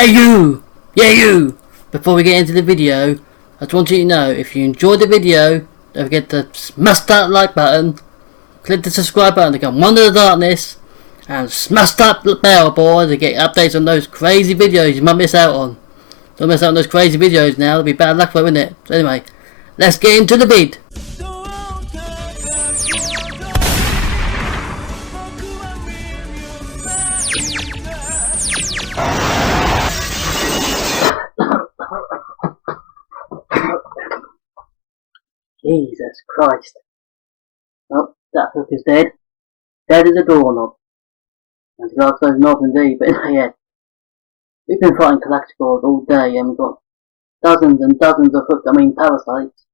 Hey you! Yeah you! Before we get into the video, I just want you to know, if you enjoyed the video, don't forget to smash that like button, click the subscribe button to become one of the darkness, and smash that bell boy to get updates on those crazy videos you might miss out on. Don't miss out on those crazy videos now, it'll be bad luck for it, won't it? So anyway, let's get into the vid. Jesus Christ. Oh, that hook is dead. Dead as a doorknob. And to those knobs indeed, but yeah. We've been fighting collectibles all day and we've got dozens and dozens of hooks, parasites.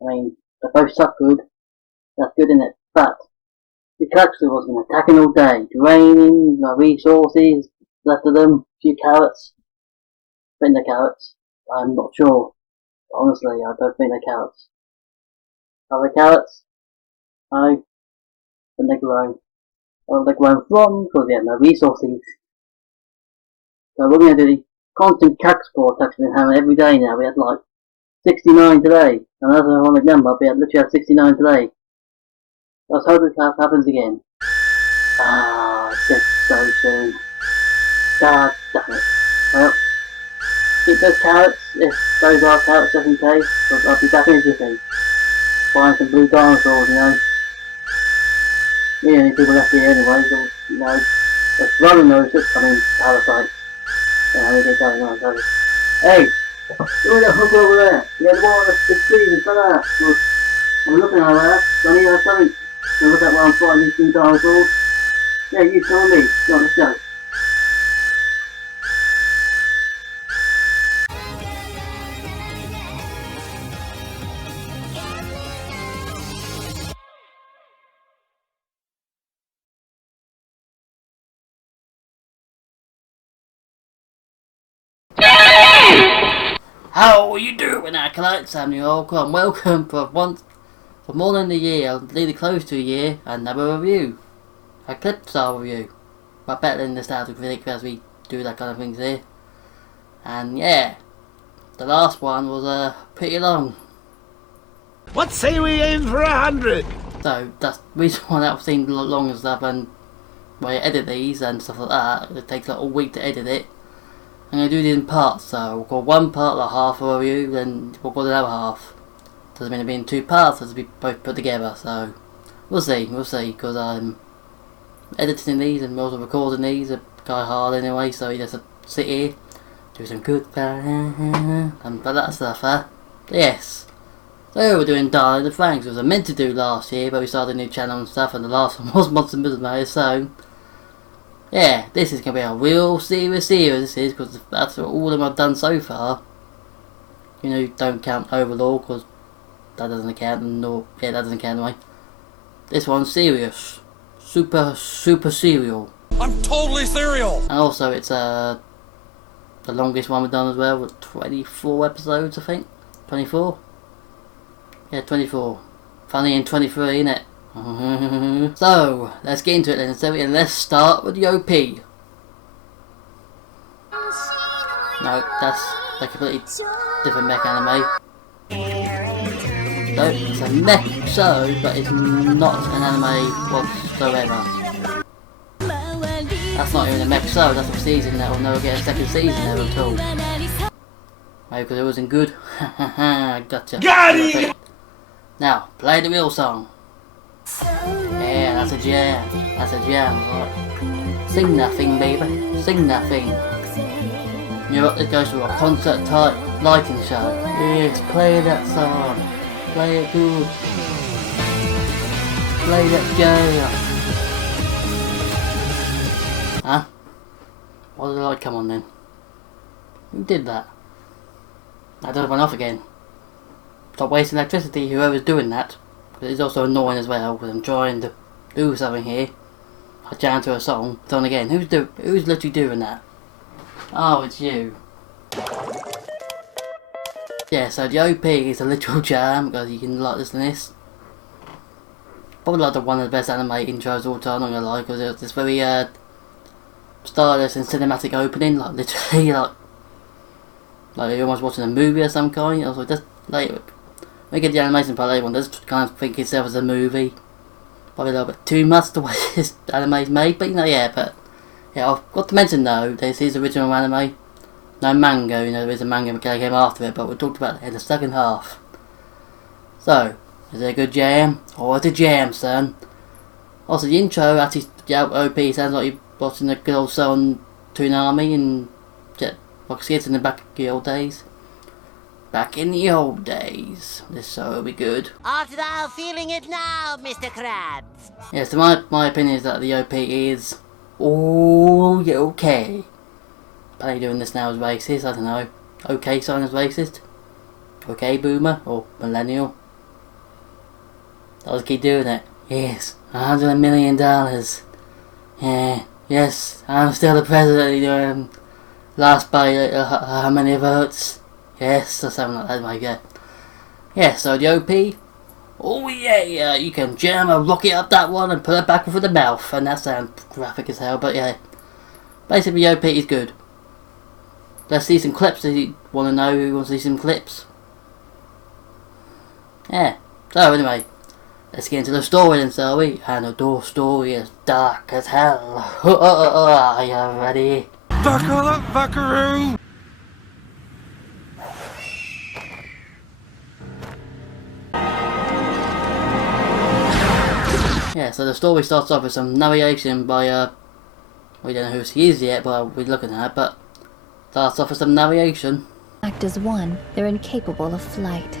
They both suck good. That's good in it. But the collectibles been attacking all day, draining my resources, left of them, a few carrots. I think they're carrots. I'm not sure. Honestly, I don't think they're carrots. Are they carrots? No. When they grow. Where they're grown from, because we have no resources. So we're going to do the constant collectible attacks we've been having every day now. We had like 69 today. And that's an ironic number, we literally had 69 today. Let's hope it happens again. Ah, dead so soon. God damn it. Well, keep those carrots, if those are carrots just in case, because I'll be back in a jiffy. Buying some blue dinosaurs, you know. The only people left here anyway, so, you know, let's run in those parasites. Yeah, they get going on, so. Hey! Look at that hook over there! Yeah, the one with the trees in front of that. Look, I'm looking over there, so I need to have something to look at while I'm fighting these blue dinosaurs. Yeah, you tell me. Go on, let's go. How are you doing, acolytes? I'm TheOracle and welcome for more than a year, nearly close to a year, another review. A clip style review. But better than the style of critic as we do that kind of things here. And yeah, the last one was pretty long. What say we aim for 100? So that's the reason why that seemed long and stuff, and when you edit these and stuff like that, it takes like a week to edit it. I'm going to do it in parts, so we'll go one part, like half a review, then we'll go the other half. Doesn't mean it'll be in two parts, as we both put together, so we'll see, because I'm editing these and also recording these, a guy hard anyway, so he has to sit here, do some good and but that stuff, yes. So we're doing Darling the Franxx, which I was meant to do last year, but we started a new channel and stuff, and the last one was Monster Millionaire, so yeah, this is going to be a real serious this is, because that's all of them I've done so far. You know, don't count Overlord, because that doesn't count, that doesn't count anyway. This one's serious. Super serial. I'm totally serial! And also it's the longest one we've done as well, with 24 episodes I think. 24? Yeah, 24. Funny in 23, innit? So, let's get into it then. So, let's start with the OP. No, that's a completely different mech anime. So, it's a mech show, but it's not an anime whatsoever. That's not even a mech show, that's a season that will never get a second season ever at all. Maybe because it wasn't good. Gotcha. Got it! Now, play the real song. Yeah, that's a jam. That's a jam, right? Sing that thing, baby. Sing that thing. You know, it goes to a concert type lighting show. Yes, play that song. Play it good. Play that jam. Huh? Why did the light come on then? Who did that? That just went off again. Stop wasting electricity, whoever's doing that. It's also annoying as well, because I'm trying to do something here. I jam to a song, it's on again. Who's literally doing that? Oh, it's you. Yeah, so the OP is a literal jam, because you can like listen to this. Probably like one of the best anime intros of all time, I'm not gonna lie, because it's very started as a cinematic opening, like literally like you're almost watching a movie of some kind. I was like, just like when you get the animation part later on, just kind of think itself as a movie. Probably a little bit too much the way this anime's made, but you know, yeah, but yeah, I've got to mention though, this is original anime. No manga, you know, there is a manga that came after it, but we talked about it in the second half. So, is it a good jam? Oh, it's a jam, son. Also, the intro actually, the OP sounds like you're watching a good old Southern Toonami and like skits in the back of the old days. Back in the old days. This show will be good. Art thou feeling it now, Mr. Krabs? Yeah, so my opinion is that the OP is... Oh, yeah, okay. Probably doing this now as racist, I don't know. Okay sign as racist? Okay boomer? Or millennial? I'll just keep doing it. Yes, $100 million. Yeah, yes, I'm still the president, last by how many votes? Yes, or something like that, might get. Yeah, so the OP, oh yeah, you can jam a rocket up that one and put it back with the mouth, and that sounds graphic as hell, but yeah. Basically, the OP is good. Let's see some clips if you want to know who wants to see some clips. Yeah, so anyway, let's get into the story then, shall we? And the story is dark as hell. Are you ready? Buckle up, buckaroo! Yeah, so the story starts off with some narration by, we don't know who she is yet, but we're looking at, but starts off with some narration. Act as one, they're incapable of flight.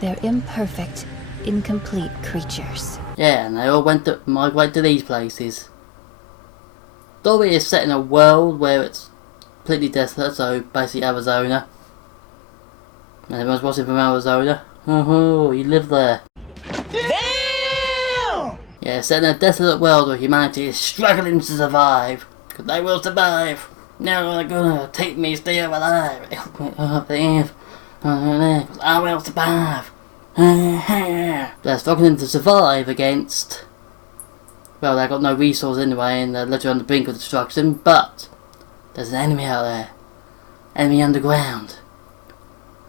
They're imperfect, incomplete creatures. Yeah, and they all migrate to these places. Story is set in a world where it's completely desolate, so basically Arizona. And everyone's watching from Arizona. Oh, you live there. Damn! Yeah, set in a desolate world where humanity is struggling to survive. Because they will survive. No, they're gonna take me, stay alive. I will survive. They're struggling to survive against... Well, they've got no resources anyway, and they're literally on the brink of destruction, but there's an enemy out there. Enemy underground.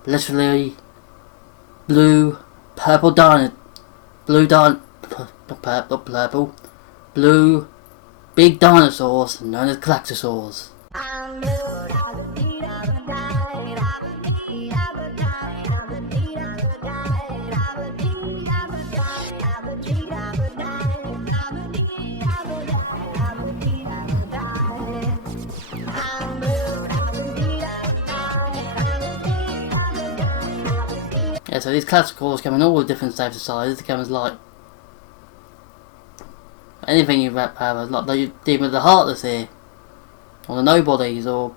Literally blue big dinosaurs known as Klaxosaurs. Yeah, so these Klaxosaurs come in all different shapes and sizes. They come as like anything you have, like they deal with the Heartless here, or the Nobodies, or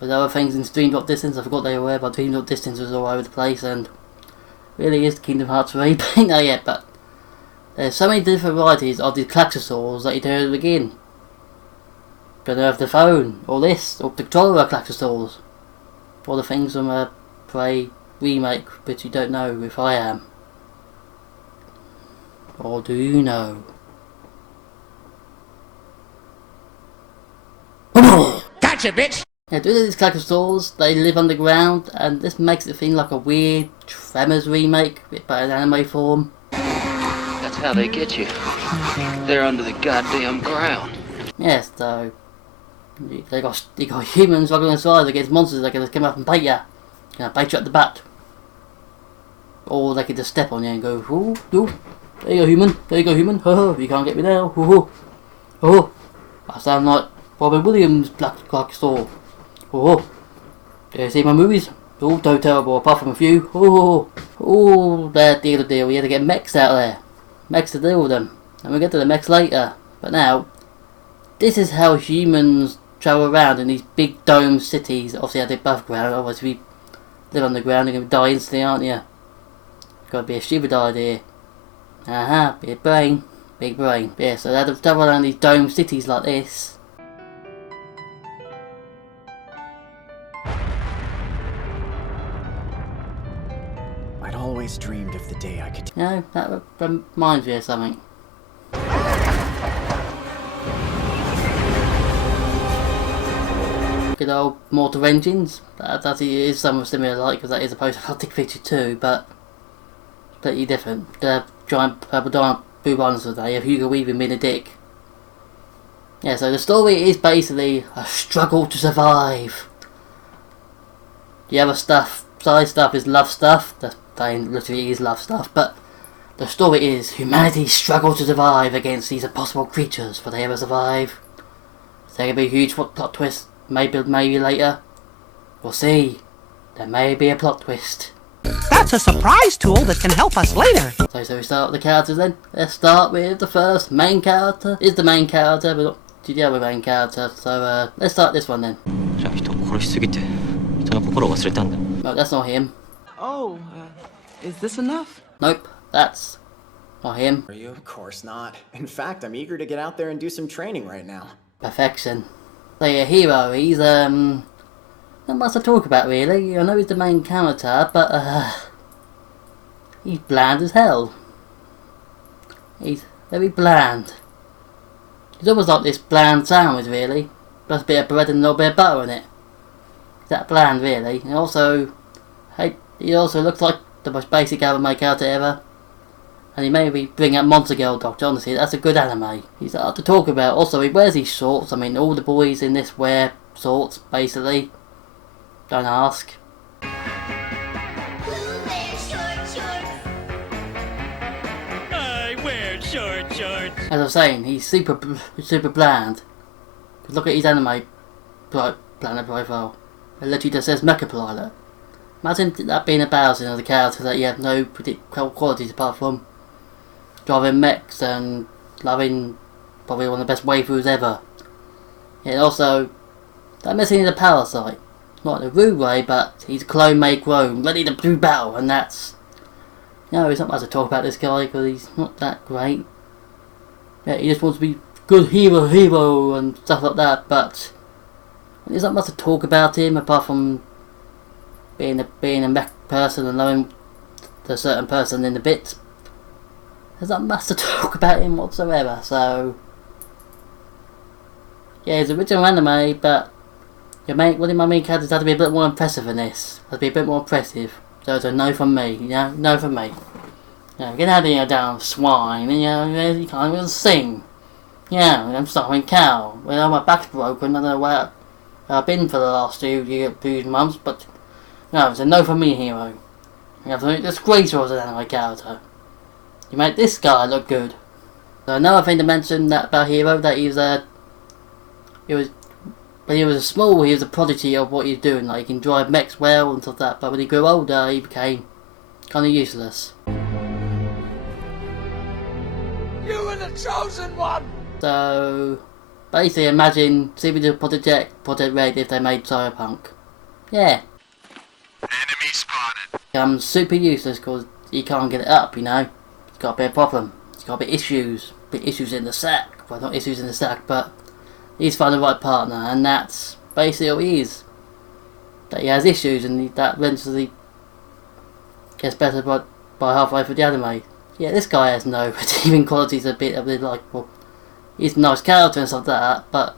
with other things in Stream Drop Distance. I forgot they were, but Stream Drop Distance was all over the place, and really is Kingdom Hearts 3. Not yet, but there's so many different varieties of these Klaxosaurs that you don't begin. Gonna have the phone, or this, or the controller Klaxosaurs, or the things from a Prey remake, but you don't know if I am. Or do you know? Gotcha, bitch! Yeah, due to these Klaxosaurs, they live underground, and this makes it feel like a weird Tremors remake, but in anime form. That's how they get you. They're under the goddamn ground. Yes, so they got humans struggling inside against monsters that can just come up and bite you. Bite you at the butt. Or they can just step on you and go, ooh, ooh, there you go human, you can't get me now, I sound like Robin Williams' Black Klaxosaur. Do you see my movies? Oh, so terrible, apart from a few. That deal, we had to get mechs out there. Mechs to deal with them. And we'll get to the mechs later. But now, this is how humans travel around in these big dome cities. Obviously, they're above ground, otherwise we live underground, you're going to die instantly, aren't you? Gotta be a stupid idea. Big brain. Yeah, so they have to travel around these dome cities like this. I'd always dreamed of the day I could... No, that reminds me of something. good old mortal engines. That is somewhat similar, like, because that is a post-apocalyptic feature too, but completely different. The giant purple giant blue dinosaurs, they have Hugo Weaving being a dick. Yeah, so the story is basically a struggle to survive. The other stuff, side stuff, is love stuff. That literally is love stuff, but the story is humanity's struggle to survive against these impossible creatures. Will they ever survive? Is there going to be a huge plot twist? Maybe later. We'll see. There may be a plot twist. That's a surprise tool that can help us later. So we start with the characters then. Let's start with the first main character. Is the main character, but not the other main character. So let's start this one then. No, that's not him. Oh, is this enough? Nope, that's not him. Are you? Of course not. In fact, I'm eager to get out there and do some training right now. Perfection. So your hero, he's not much to talk about really. I know he's the main character, but he's bland as hell. He's very bland. He's almost like this bland sandwich really. Plus a bit of bread and a little bit of butter in it. He's that bland really. And also, he also looks like the most basic anime character ever. And he maybe bring up Monster Girl Doctor, honestly, that's a good anime. He's hard to talk about. Also, he wears these shorts. I mean, all the boys in this wear shorts, basically. Don't ask. I wear short shorts. As I was saying, he's super bland. Look at his anime planet profile. It literally just says Mecha Pilot. Imagine that being a thousand of the character that you have no predictable qualities apart from driving mechs and loving probably one of the best waifus ever. And also, that missing the parasite. Not in a rude way, but he's a clone made grown, ready to do battle, and that's... No, it's not much to talk about this guy because he's not that great. Yeah, he just wants to be good hero and stuff like that, but there's not much to talk about him apart from being a mech person and knowing the certain person in the bit. There's not much to talk about him whatsoever, so... Yeah, it's original anime, but one of my main characters had to be a bit more impressive than this. Had to be a bit more impressive. So it's a no from me, you know? No from me. You know, get out of here, damn swine, and you can't even sing. Yeah, I'm starving cow. Well, my back's broken, I don't know where I've been for the last few months, but... No, it's a no from me, hero. You have to make disgraceful as an anime character. You make this guy look good. So another thing to mention about Hero, that when he was small, he was a prodigy of what he was doing. Like, he can drive mechs well and stuff like that, but when he grew older, he became kind of useless. You were the chosen one! So, basically imagine CBD Project Red if they made Cyberpunk. Yeah. Enemy spotted. Becomes super useless because he can't get it up, you know. He's got a bit of problem. He's got a bit of issues. Issues in the sack. Well, not issues in the sack, but he's found the right partner, and that's basically all he is. That he has issues, and that eventually gets better by halfway through the anime. Yeah, this guy has no redeeming qualities, a bit likable. He's a nice character and stuff like that, but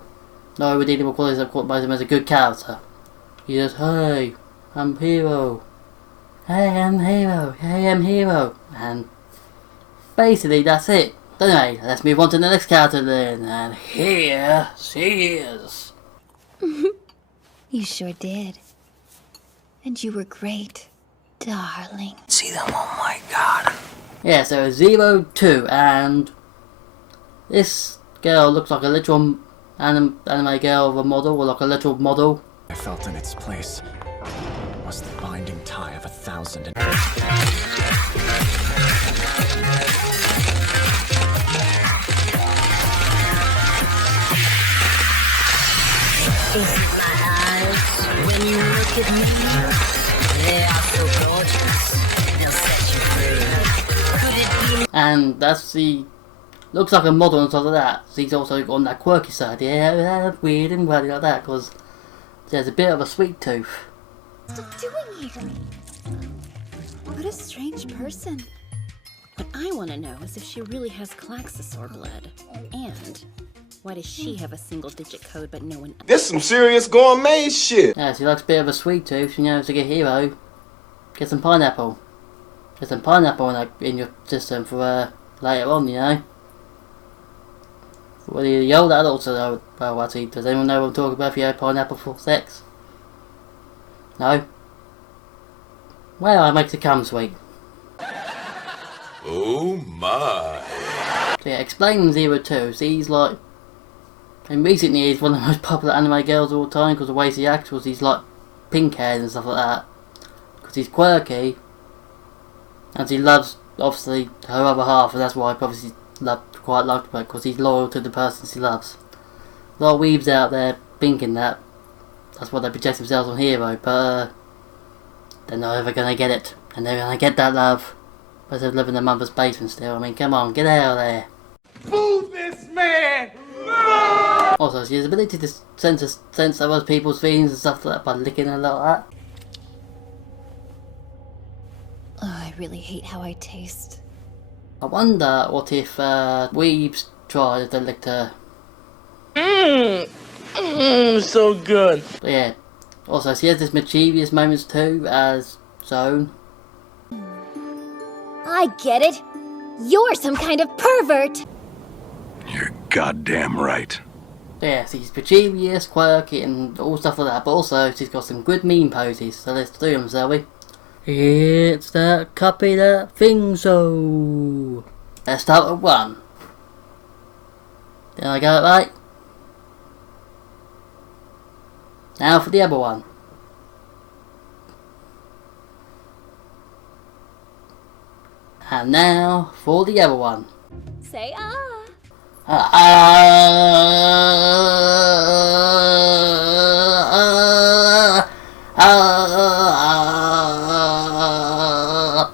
no redeemable qualities that make him as a good character. He says, hey, I'm Hero. Hey, I'm Hero. Hey, I'm Hero. And basically, that's it. Anyway, let's move on to the next character then. And here she is. You sure did. And you were great, darling. See them? Oh my god. Yeah, so 02, and this girl looks like a literal anime girl of a model, or like a literal model. I felt in its place was the binding tie of 1,000 and... My eyes, when you look at me, they are so gorgeous. They'll set you free. Could it be? And that's the... looks like a model and stuff like that. So he's also on that quirky side. Yeah, weird and weird like that, because there's a bit of a sweet tooth. What's it doing here? What a strange person. What I want to know is if she really has Klaxosaur blood. And Why does she have a single-digit code but no one? This some serious gourmet shit. Yeah, she likes a bit of a sweet tooth. She knows to get hero. Get some pineapple. Get some pineapple in your system for later on, you know. Well, the old adults are, well, actually, does anyone know what I'm talking about if you have pineapple for sex? No? Well, it makes it come sweet. Oh my. So yeah, explaining 02, so he's like, and recently he's one of the most popular anime girls of all time because the way he acts was he's like pink haired and stuff like that. Because he's quirky, and he loves, obviously, her other half, and that's why I probably quite loved her, because he's loyal to the person he loves. A lot of weebs out there thinking that, that's why they project themselves on Hero, but they're not ever going to get it, and they're going to get that love. But they live in their mother's basement still. I mean, come on, get out of there. Move this man! Also, she has the ability to sense other people's feelings and stuff like that by licking her like that. Oh, I really hate how I taste. I wonder what if weebs tried if they licked her. So good. But yeah. Also, she has this mischievous moments too, as Zone. I get it. You're some kind of pervert. You're goddamn right. Yeah, she's mischievous, quirky, and all stuff like that. But also, she's got some good meme poses. So let's do them, shall we? It's that copy that thing so. Let's start with 1. Did I get it right? Now for the other one. And now for the other one. Say ah.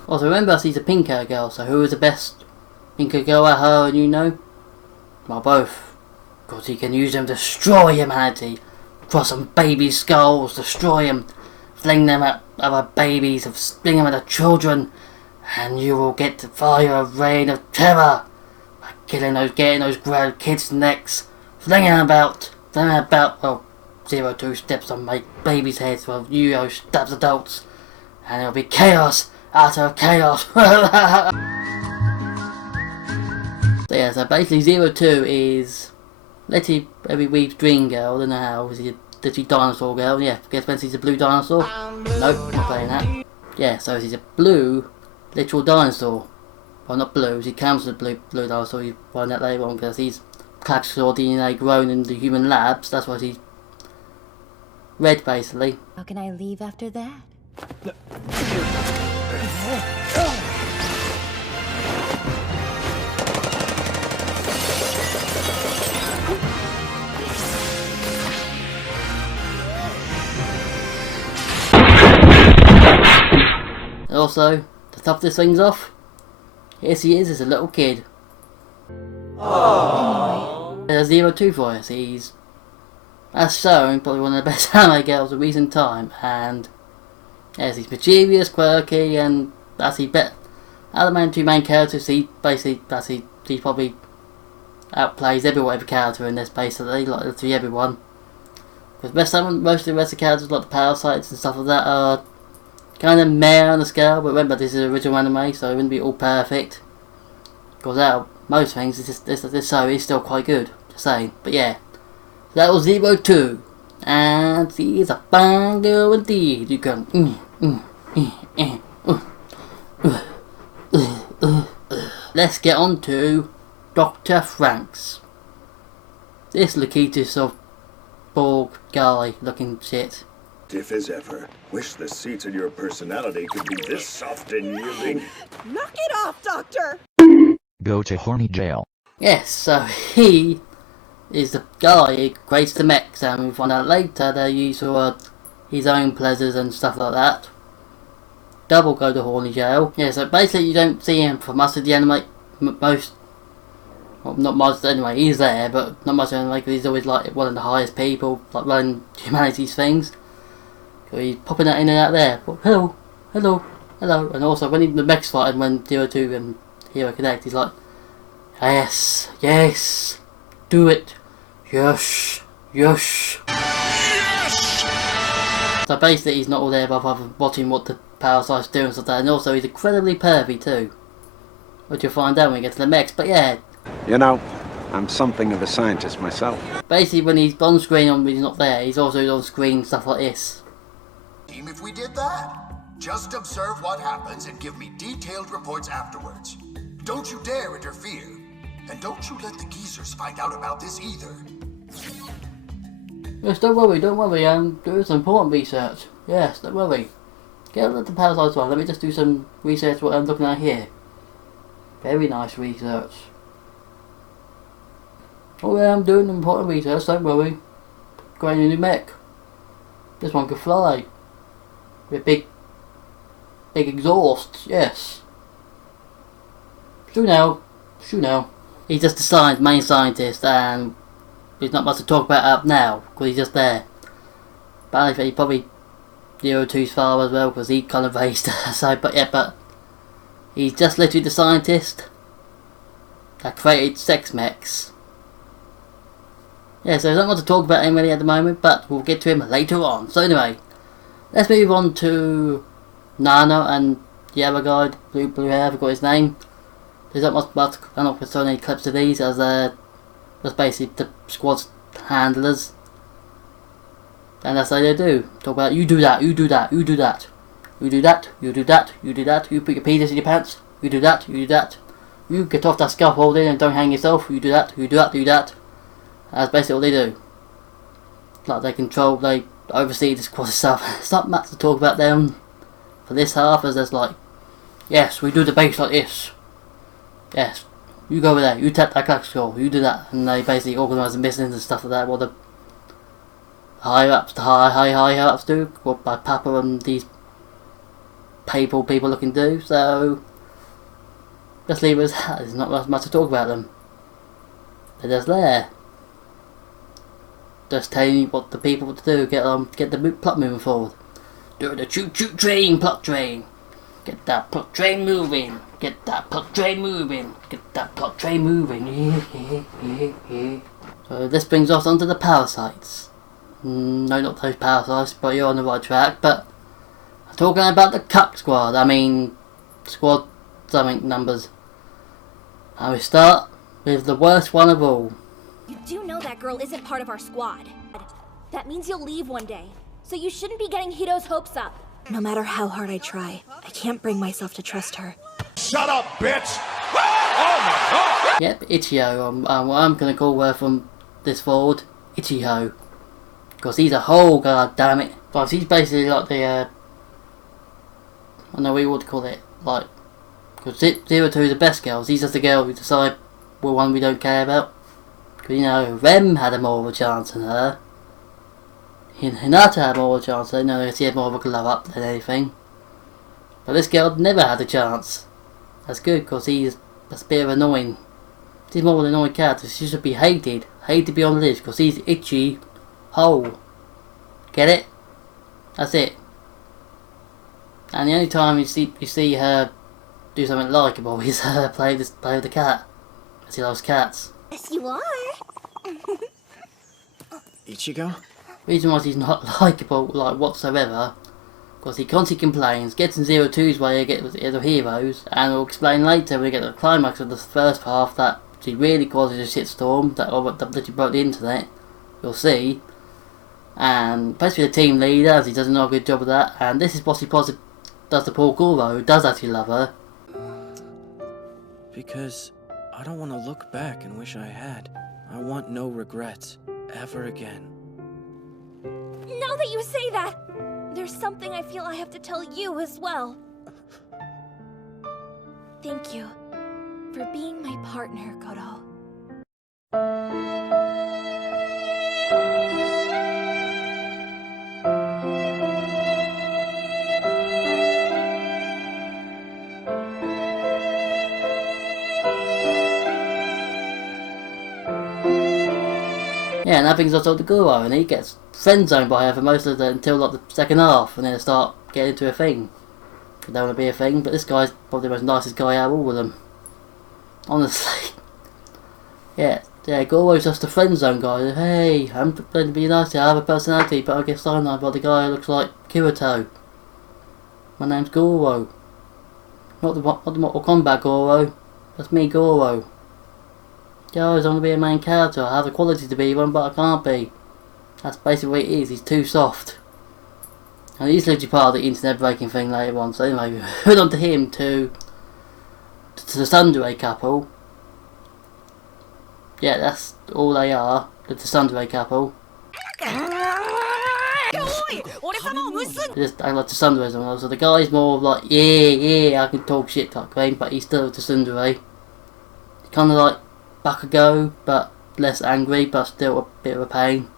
Also remember, she's a pink hair girl, so who is the best pink hair girl at her and you know? Well, both. Because he can use them to destroy humanity. Cross some baby skulls, destroy them, fling them at other babies, fling them at the children, and you will get to fire a reign of terror by getting those grown kids' necks, flinging them about, well, 02 steps on my baby's heads while Yu-Gi-Oh stabs adults, and it'll be chaos out of chaos. So yeah, so basically 02 is literally every weeb's dream girl. I don't know how, is he literally dinosaur girl? Yeah, guess when she's a blue dinosaur? Nope, not playing that. Yeah, so she's a blue literal dinosaur. Well, not blue, she comes with a blue dinosaur, you find that later on, because he's Claxor DNA grown in the human labs, that's why she's red basically. How can I leave after that? And also, to top this things off, here she is as a little kid. Aww. There's 02 for us. He's, as shown, probably one of the best anime girls of recent time, and yes, he's mischievous, quirky, and as he bet out of the main 2 main characters, he basically he probably outplays every character in this basically, like literally everyone. Because most of the rest of the characters, like the parasites and stuff like that, are kind of meh on the scale, but remember this is original anime, so it wouldn't be all perfect. Because out of most things, this show is still quite good, just saying. But yeah, so that was 02, and she is a fine girl indeed. You can let's get on to Dr. Franxx. This Lakitus of Borg guy looking shit. Stiff as ever. Wish the seats in your personality could be this soft and yielding. Knock it off, Doctor! Go to horny jail. Yes, so he is the guy who creates the mechs, and we find out later they use for his own pleasures and stuff like that. Double go to horny jail. Yeah, so basically you don't see him for most of the anime, well, not most anyway, he's there, but not much anyway, because he's always like one of the highest people, like running humanity's things. So he's popping that in and out there. Hello, hello, hello. And also when the mechs fight and when 02 and Hero connect, he's like, yes, yes, do it. Yes! Yes! So basically he's not all there but watching what the parasite's doing and stuff like that, and also he's incredibly pervy too. Which you'll find out when we get to the mechs, but yeah. You know, I'm something of a scientist myself. Basically when he's on screen and when he's not there, he's also on screen stuff like this. If we did that, just observe what happens and give me detailed reports afterwards. Don't you dare interfere. And don't you let the geezers find out about this either. Yes, don't worry, I'm doing some important research. Yes, don't worry. Get up the parasite one, let me just do some research what I'm looking at here. Very nice research. Oh yeah, I'm doing important research, don't worry. Creating a new mech. This one could fly. With big exhausts, yes. Shoot now. He's just the main scientist, and there's not much to talk about up now, because he's just there. But he probably 02's father as well, because he kind of raised so, but he's just literally the scientist that created sex mechs. Yeah, so there's not much to talk about him really at the moment, but we'll get to him later on. So anyway, let's move on to Nana and the other guy, blue hair, I forgot his name. There's not much, I'm not going to show any clips of these, as that's basically the squad's handlers. And that's how they do. Talk about you do that, you do that, you do that. You do that, you do that, you do that, you put your penis in your pants, you do that, you do that. You get off that scaffolding and don't hang yourself, you do that, you do that, you do that. That's basically all they do. Like they oversee the squad stuff. It's not much to talk about them for this half, as there's like, yes, we do the base like this. Yes, you go over there, you tap that clock score, you do that. And they basically organise the missions and stuff like that, what the higher ups, the higher ups do, what by Papa and these people looking do. So just leave it as that. There's not much to talk about them. They're just there. Just telling you what the people want to do, get the plot moving forward. Do the choo-choo train, plot train. Get that plot train moving. Get that plot train moving. Get that plot train moving. So this brings us onto the parasites. No, not those parasites, but you're on the right track. But I'm talking about the cuck squad. I mean, squad something numbers. And we start with the worst one of all. You do know that girl isn't part of our squad. That means you'll leave one day. So you shouldn't be getting Hito's hopes up. No matter how hard I try, I can't bring myself to trust her. Shut up, bitch! Oh my god! Yep, Ichigo. I'm gonna call her from this forward Ichigo. Because he's a whole god damn it. But he's basically like the I don't know what you would call it. Like, because 02 is the best girls. He's just the girl who decide what one we don't care about. Because you know, Rem had a more of a chance than her. Hinata had more of a chance than her. She had more of a glow up than anything. But this girl never had a chance. That's good, because he's a bit of annoying. He's more of an annoying character. She should be hated. Hated beyond this, because he's itchy hole. Get it? That's it. And the only time you see her do something likeable is her play with the cat. She loves cats. Yes, you are. Ichigo? Reason why she's not likeable, like, whatsoever, because he constantly complains, gets in 02's way against the other heroes, and we'll explain later when we get to the climax of the first half that she really causes a shitstorm that she broke the internet. You'll see. And basically the team leader, as he does a good job of that, and this is what he does to Paul Goro, who does actually love her. Because I don't want to look back and wish I had. I want no regrets, ever again. Now that you say that, there's something I feel I have to tell you as well. Thank you for being my partner, Goro. Yeah, and that brings us on to Goro, and he gets friend-zoned by her for most of until like the second half, and then they start getting into a thing. They don't want to be a thing, but this guy's probably the most nicest guy out of all of them. Honestly. Yeah, yeah, Goro's just a friend zone guy. Hey, I'm going to be nice here, I have a personality, but I get cyanide by the guy who looks like Kirito. My name's Goro. Not the Mortal Kombat Goro. That's me, Goro. Guys, I want to be a main character. I have the quality to be one, but I can't be. That's basically what it is. He's too soft. And he's literally part of the internet breaking thing later on. So anyway, we head on to him to the Tsundere couple. Yeah, that's all they are. The Tsundere couple. Just act like Tsundere and all. So the guy's more like, yeah, I can talk shit type game, but he's still Tsundere. Kind of like Bakugo, but less angry, but still a bit of a pain.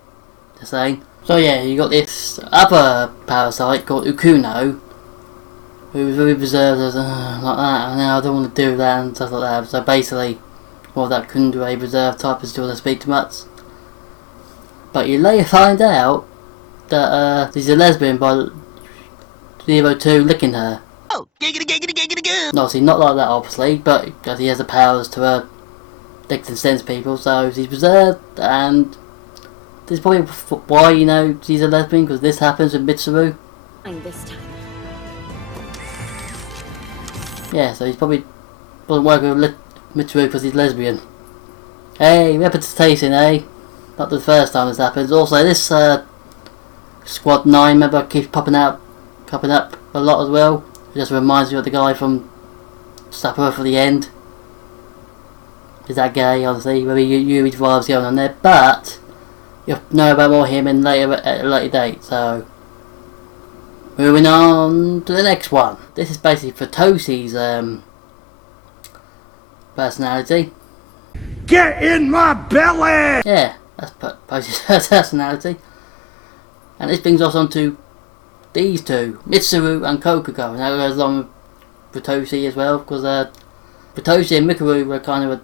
The same. So yeah, you got this other parasite called Ukuno, who was very reserved as like that, and now I don't want to do that and stuff like that. So basically, more of that Kundere reserve type is still to speak too much. But you later find out that she's a lesbian by 02 licking her. Oh, giggity. No, see, not like that obviously, but because he has the powers to dict and sense people, so she's reserved, and this is probably why you know she's a lesbian, because this happens with Mitsuru. This time. Yeah, so he's probably wasn't working with Mitsuru because he's lesbian. Hey, reputation, eh? Not the first time this happens. Also, this Squad 9 member keeps popping up a lot as well. It just reminds me of the guy from Supper for the End. Is that gay, honestly? Maybe Yuri vibes going on there, but you'll know about more of him at a later date. So, moving on to the next one. This is basically Futoshi's personality. Get in my belly! Yeah, that's Futoshi's personality. And this brings us on to these two, Mitsuru and Kokugo. And that goes along with Futoshi as well, because Futoshi and Mikuru were kind of a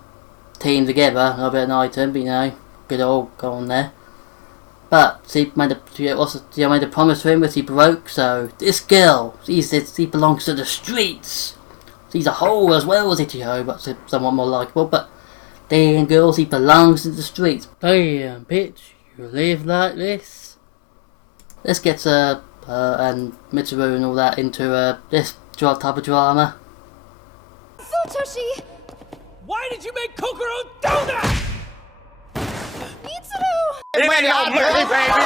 team together, a bit of an item, but you know, good all go on there. But she made a promise to him which he broke, so this girl, she belongs to the streets. She's a hoe as well as Ichigo, but somewhat more likeable, but damn girl, she belongs to the streets. Damn bitch, you live like this? This gets and Mitsuru and all that into this type of drama. Futoshi! Why did you make Kokoro do that? Mitsuru! There ain't no mercy, baby!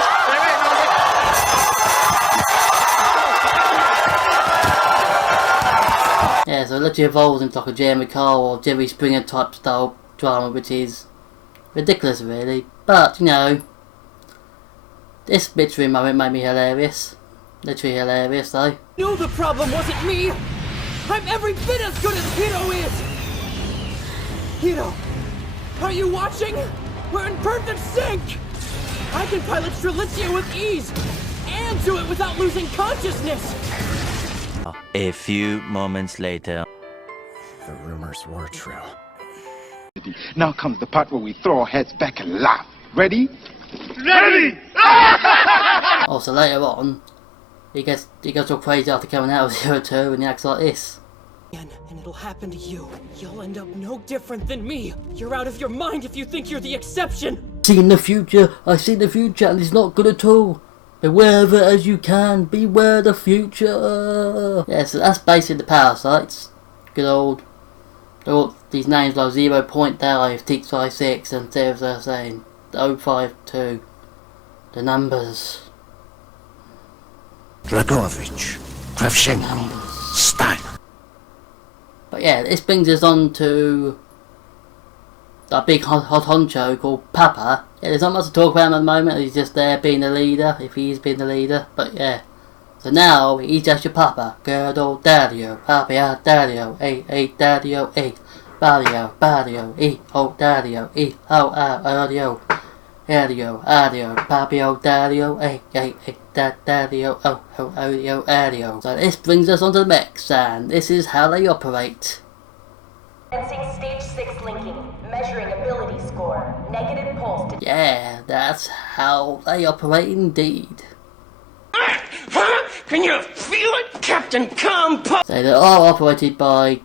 Yeah, so it literally evolves into like a Jeremy Kyle or Jerry Springer type style drama, which is ridiculous really, but you know, this Mitsuru moment made me hilarious. Literally hilarious though. Knew the problem wasn't me! I'm every bit as good as Hiro is! Hiro, are you watching? We're in perfect sync! I can pilot Strelitzia with ease! And do it without losing consciousness! A few moments later. The rumors were true. Now comes the part where we throw our heads back and laugh. Ready? Ready! Also later on, he gets all crazy after coming out of 02 and he acts like this. And it'll happen to you. You'll end up no different than me. You're out of your mind if you think you're the exception. See the future, I see the future and it's not good at all. Beware of it as you can, beware the future. Yeah, so that's basically the parasites. Good old, all these names like 0.5, T56 and they're saying 052. The numbers. Dragovich, Kravchenko, Stein. But yeah, this brings us on to that big hot honcho called Papa. Yeah, there's not much to talk about him at the moment, he's just there being the leader, if he's being the leader, but yeah. So now, he's just your Papa. Good old Daddy-o, Papa, Daddy-o, Daddy-o, Daddy-o, Daddy-o, oh Daddy-o, oh Daddy-o. Daddy-o, Daddy-o, Papi-o, Daddy-o, Daddy-o, oh, Daddy-o. So this brings us on to the mechs, and this is how they operate. Stage 6 linking, measuring ability score, negative pulse. Yeah, that's how they operate indeed. Can you feel it, Captain Compo? So they are operated by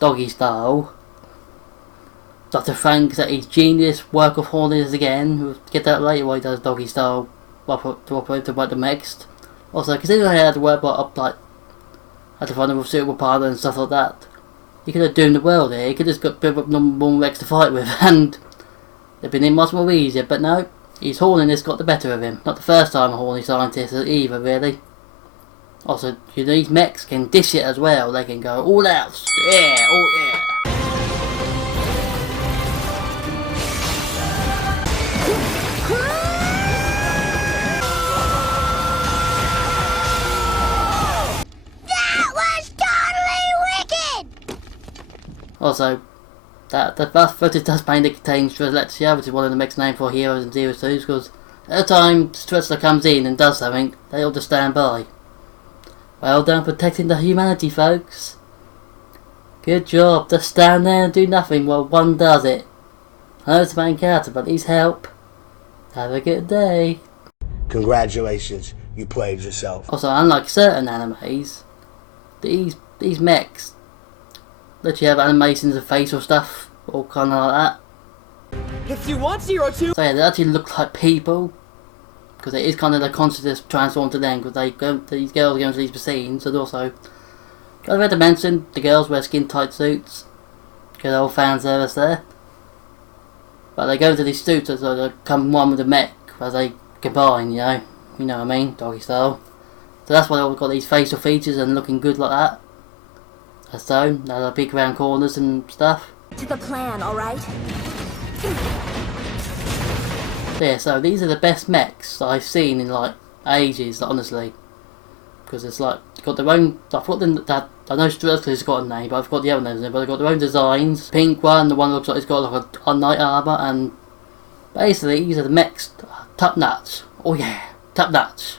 doggy style. Dr. Franxx at his genius work of horniness again. We'll get that later why he does doggy style to operate about the MECHS. Also, considering he had to work up like had to find a suitable partner and stuff like that, he could have doomed the world here. He could have just got number one MECHS to fight with and it'd been much more easier, but no, his horniness got the better of him. Not the first time a horny scientist either, really. Also, these MECHS can dish it as well. They can go all out. Yeah, oh yeah. Also, the first footage does mainly contain Strelexia, which is one of the MECHS named for heroes in Zero Two, because at the time Strelexia comes in and does something, they all just stand by. Well done protecting the humanity, folks. Good job, just stand there and do nothing while one does it. I know it's the main character, but needs help. Have a good day. Congratulations, you played yourself. Also, unlike certain animes, these MECHS literally have animations of facial stuff, all kind of like that. If you want 02, so yeah, they actually look like people, because it is kind of the consciousness transformed to them, because these girls go into these scenes, and also, I read to mention, the girls wear skin tight suits, good old fan service there. But they go into these suits as they come one with the mech, as they combine, you know what I mean, doggy style. So that's why they've got these facial features and looking good like that. So, they're big round corners and stuff. To the plan, alright? Yeah, so these are the best MECHS that I've seen in like ages, honestly. Because it's like, got their own, I've got them, I know Strelex's got a name, but I've got the other names, but they've got their own designs. Pink one, the one that looks like it's got like a knight armour, and basically these are the MECHS top nuts. Oh yeah, top nuts.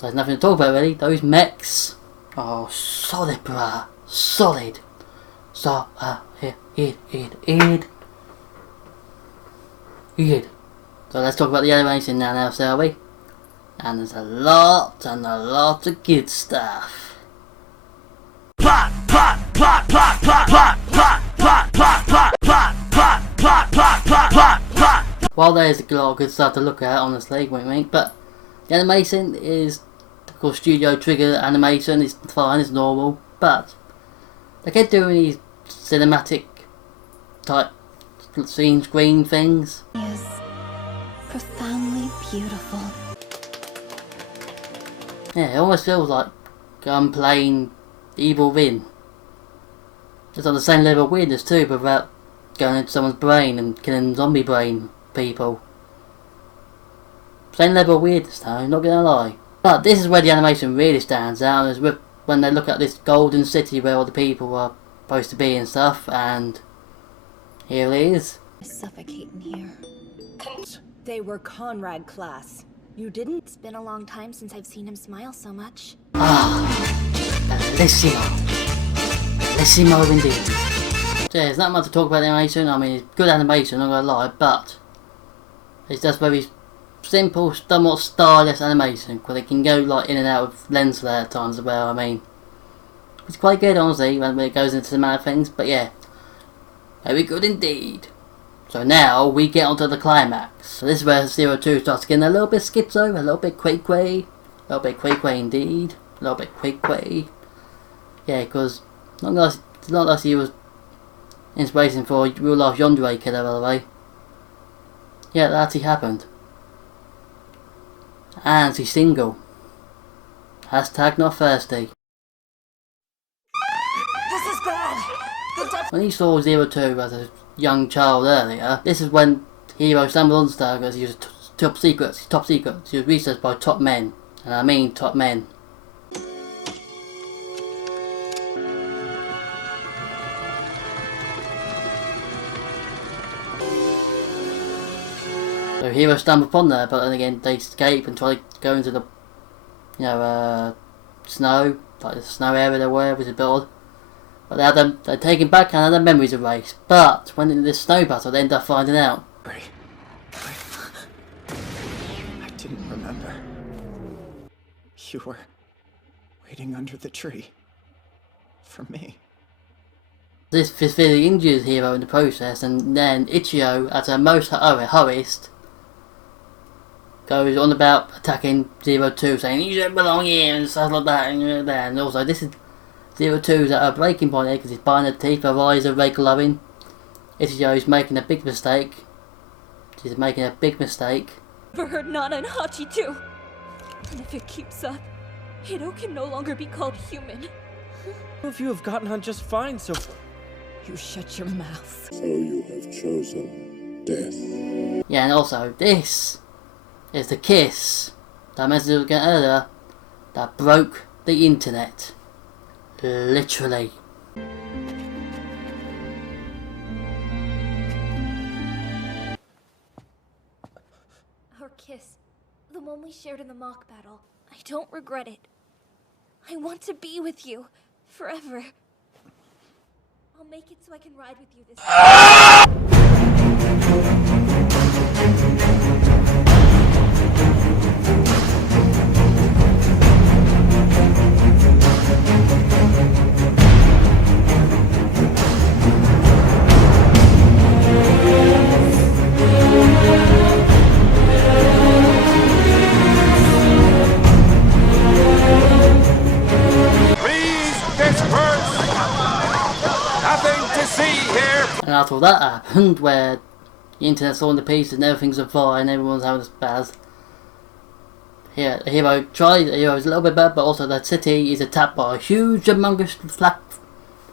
There's nothing to talk about really, those MECHS. Oh, solid, bruh. Solid. So, So let's talk about the animation now, shall we? And there's a lot and a lot of good stuff. Plot, plot, plot, plot, plot, plot, plot, plot, plot, plot, plot, plot, plot, plot, plot, plot, plot. Well, there's a lot of good stuff to look at, honestly, wink, but the animation is typical Studio Trigger animation. It's fine, it's normal, but they kept doing these cinematic type screen things. Is profoundly beautiful. Yeah, it almost feels like I'm playing Evil Win. It's on the same level of weirdness too, but without going into someone's brain and killing zombie brain people. Same level of weirdness though, not gonna lie. But this is where the animation really stands out, is with when they look at this golden city where all the people are supposed to be and stuff, and here it is. Suffocating here. They were Conrad class. You didn't? It's been a long time since I've seen him smile so much. Bellissimo. Bellissimo indeed. So yeah, there's not much to talk about the animation. I mean, it's good animation, I'm not gonna lie, but it's just very simple, somewhat stylish animation, because it can go like in and out of lens flare at times as well. I mean, it's quite good honestly when it goes into the mad things, but yeah, very good indeed. So now we get onto the climax. So this is where 02 starts getting a little bit schizo, a little bit quay, a little bit quay indeed, a little bit quay. Yeah, because it's not like he was inspiration for real life yandere killer, by the way. Yeah, that actually happened. And she's single. Hashtag not thirsty. This is bad. When he saw 02 as a young child earlier, this is when Hero stumbled on Star because he was top secret. He was researched by top men, and I mean top men. So Hero stumbled upon there, but then again they escape and try to go into the, snow, like the snow area they were, which is a bit odd. But they're taken back and their memories erased. But when in this snow battle, they end up finding out. I didn't remember. You were waiting under the tree. For me. This severely injures Hero in the process, and then Ichigo, as a most hurriest, goes on about attacking 02, saying you don't belong here and stuff like that and that. And also, this is 02's at a breaking point here because he's buying the teeth of eyes of Ray glowing. Ichigo's making a big mistake. She's making a big mistake. For her Nana and Hachi too. And if it keeps up, Hiro can no longer be called human. All of you have gotten on just fine so far. You shut your mouth. So you have chosen death. Yeah, and also, this is the kiss that I mentioned again earlier that broke the internet. Literally. Our kiss, the one we shared in the mock battle, I don't regret it. I want to be with you forever. I'll make it so I can ride with you this And after all that happened, where the internet's all in the pieces and everything's on fire and everyone's having a spaz, Hero is a little bit better, but also the city is attacked by a huge humongous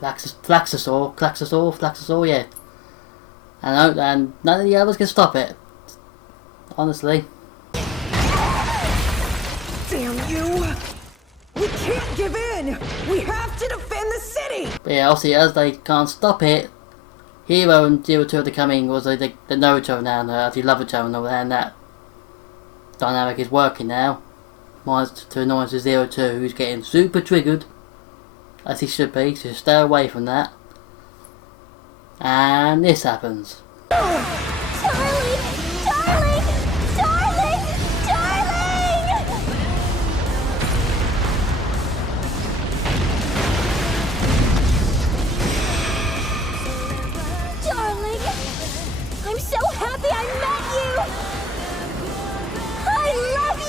Flaxosaur, yeah. And none of the others can stop it. Honestly. Damn you! We can't give in! We have to defend the city! But yeah, obviously as they can't stop it, Hero and 02 are becoming, they know each other now, and they love each other and all that, and that dynamic is working now. Minus to annoyance to 02, who's getting super triggered, as he should be, so stay away from that. And this happens. I'm so happy I met you! I love you!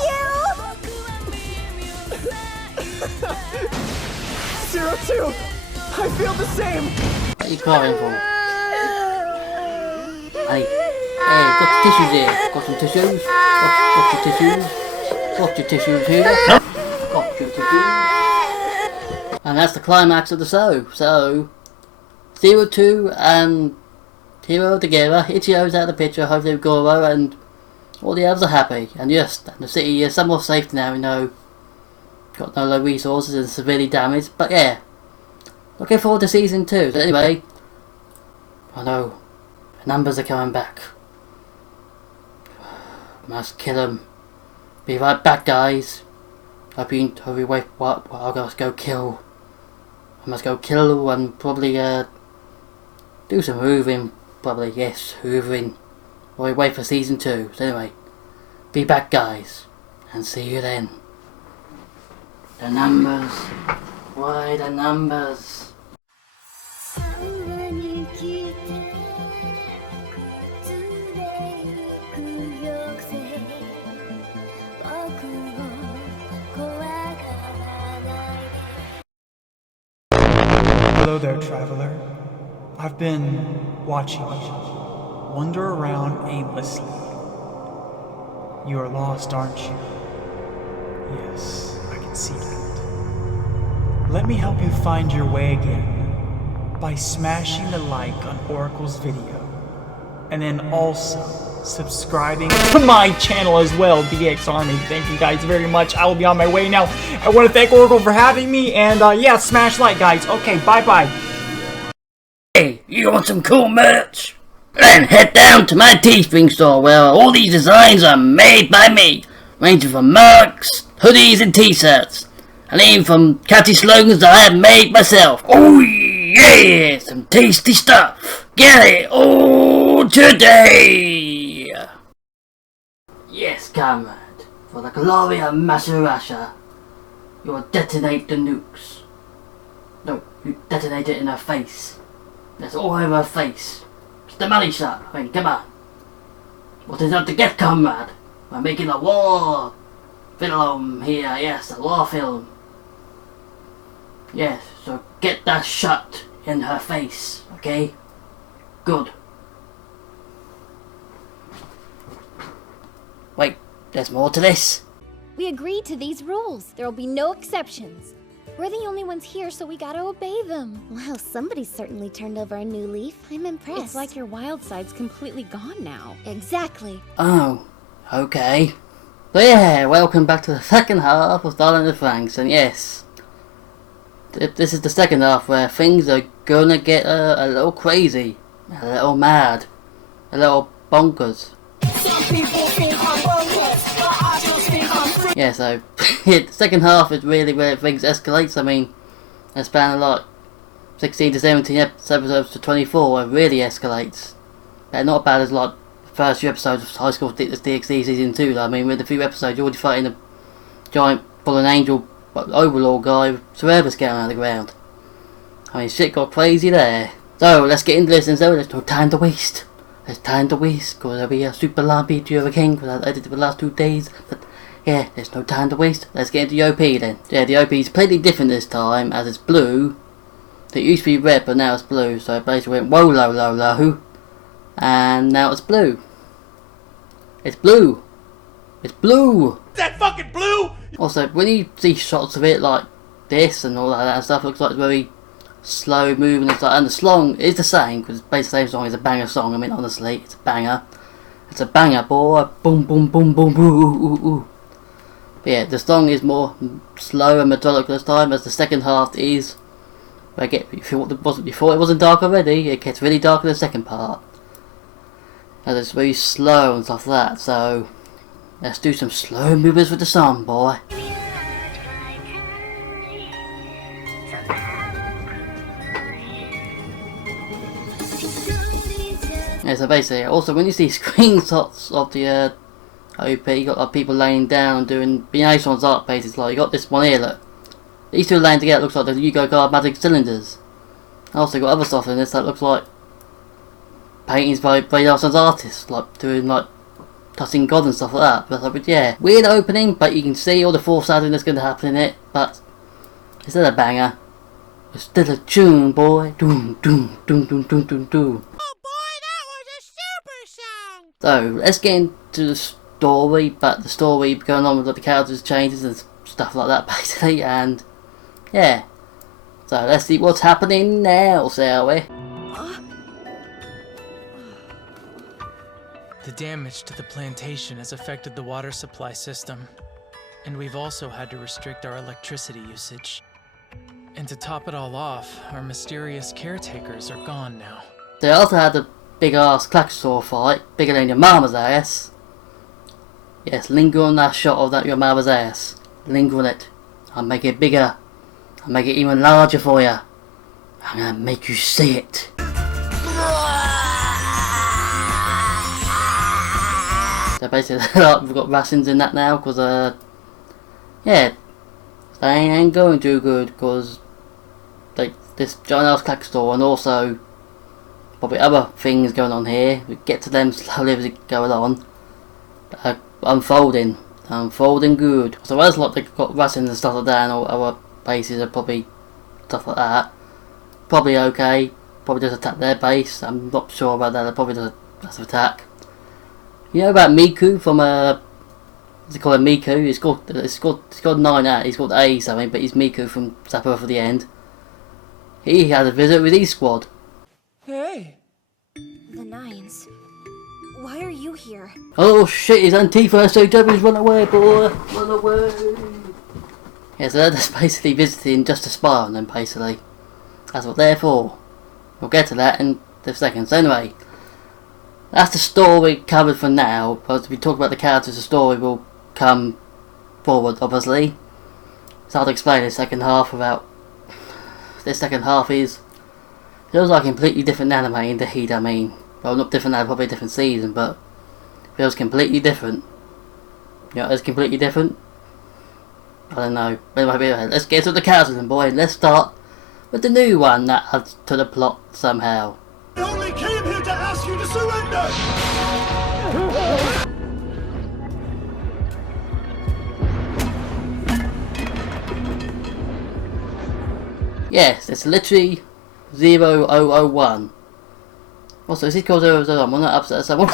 02! I feel the same! What are you crying for? Hey, got the tissues here. Got some tissues. Got your tissues. Got your tissues here. Got your tissues. And that's the climax of the show. So, 02 and Hero together, Ichigo's out of the picture, hopefully Goro and all the others are happy. And yes, the city is somewhat safe now, you know. Got no low resources and severely damaged, but yeah. Looking forward to season 2. So anyway, I know the numbers are coming back. Must kill them. Be right back, guys. Hope you wait. What? I must go kill. I must go kill and probably do some hoovering. Probably, yes, hoovering. While we wait for season 2. So anyway, be back, guys, and see you then. The numbers. Why the numbers? Hello there, traveler. I've been watching you wander around aimlessly. You are lost, aren't you? Yes, I can see that. Let me help you find your way again by smashing the like on Oracle's video, and then also subscribing to my channel as well, DX Army. Thank you guys very much. I will be on my way now. I want to thank Oracle for having me, and yeah, smash like, guys. Okay, bye-bye. Hey, you want some cool merch? Then head down to my Teespring store where all these designs are made by me, ranging from mugs, hoodies and t-shirts, and even from catchy slogans that I have made myself. Oh yeah, some tasty stuff. Get it all today. Yes, comrade, for the glory of Masarasha, you'll detonate the nukes. No, you detonate it in her face. That's all over her face. It's the money shot. I mean, come on. What is up to get, comrade? We're making a war film here. Yes, a war film. Yes, so get that shot in her face, okay? Good. Wait, there's more to this. We agreed to these rules. There will be no exceptions. We're the only ones here, so we gotta obey them. Well, somebody's certainly turned over a new leaf. I'm impressed. It's like your wild side's completely gone now. Exactly. Oh, okay. So yeah, welcome back to the second half of Starling with Franxx, and yes, this is the second half where things are gonna get a little crazy, a little mad, a little bonkers. Yeah, so the second half is really where things escalates. I mean, a span of like 16 to 17 episodes to 24, it really escalates. They're not bad as like the first few episodes of High School DxD Season 2. Though. I mean, with a few episodes, you're already fighting a giant fallen angel overlord guy with Cerebus getting out of the ground. I mean, shit got crazy there. So, let's get into this, and so there's no time to waste. There's time to waste, because there'll be a super long video of a king, because I've edited for the last 2 days. But yeah, there's no time to waste. Let's get into the OP then. Yeah, the OP is completely different this time, as it's blue. It used to be red, but now it's blue. So it basically went whoa, low, low, low. And now it's blue. It's blue. It's blue. That fucking blue! Also, when you see shots of it like this and all that stuff, it looks like it's very slow moving and stuff. And the song is the same, because it's basically the same song. It's a banger song. I mean, honestly, it's a banger. It's a banger, boy. Boom, boom, boom, boom, boom, ooh, ooh, ooh. But yeah, the song is more slow and methodical this time, as the second half is. Where before it wasn't dark already, it gets really dark in the second part. And it's very slow and stuff like that, so let's do some slow movers with the song, boy. Yeah, so basically, also when you see screenshots of the OP, you got like people laying down and doing nice ones art pages. Like you got this one here, look. These two laying together looks like the Yugo Guard magic cylinders. And also got other stuff in this that looks like paintings by Nelson's artists, like doing like touching God and stuff like that. But yeah, weird opening, but you can see all the foreshadowing that's going to happen in it. But it's still a banger. It's still a tune, boy. Doom, doom, doom, doom, doom, doom, doom. So let's get into the story, but the story going on with like, the characters changes and stuff like that basically, and yeah. So let's see what's happening now, shall we? The damage to the plantation has affected the water supply system, and we've also had to restrict our electricity usage. And to top it all off, our mysterious caretakers are gone now. They also had a big ass Klaxor fight, bigger than your mama's ass. Yes, linger on that shot of that your mama's ass. Linger on it. I'll make it bigger. I'll make it even larger for you. I'm gonna make you see it. So basically, we've got rations in that now, because yeah, they ain't going too good, because like this giant ass Klaxor and also probably other things going on here. We get to them slowly as it goes on. Unfolding good. So as like they've got rations and stuff like that, and all other bases are probably stuff like that. Probably okay. Probably just attack their base. I'm not sure about that. They're probably just attack. You know about Miku from what's it called? Miku. It's called 9A. He's called A something, but he's Miku from Sapphire for the End. He had a visit with E-Squad. Hey! The Nines. Why are you here? Oh shit, his Antifa SOWs, run away, boy! Run away! Yeah, so they're just basically visiting just to spy on them, basically. That's what they're for. We'll get to that in a second. So anyway, that's the story covered for now. But as we talk about the characters, the story will come forward, obviously. It's hard to explain the second half without... This second half feels like a completely different anime indeed. I mean, well, not different now, probably a different season, but feels completely different. You know, it's completely different. I don't know. Anyway, let's get to the characters then, boy. Let's start with the new one that adds to the plot somehow. I only came here to ask you to surrender! Yes, it's literally 0001. Also, is he called 001? I'm not upset at someone.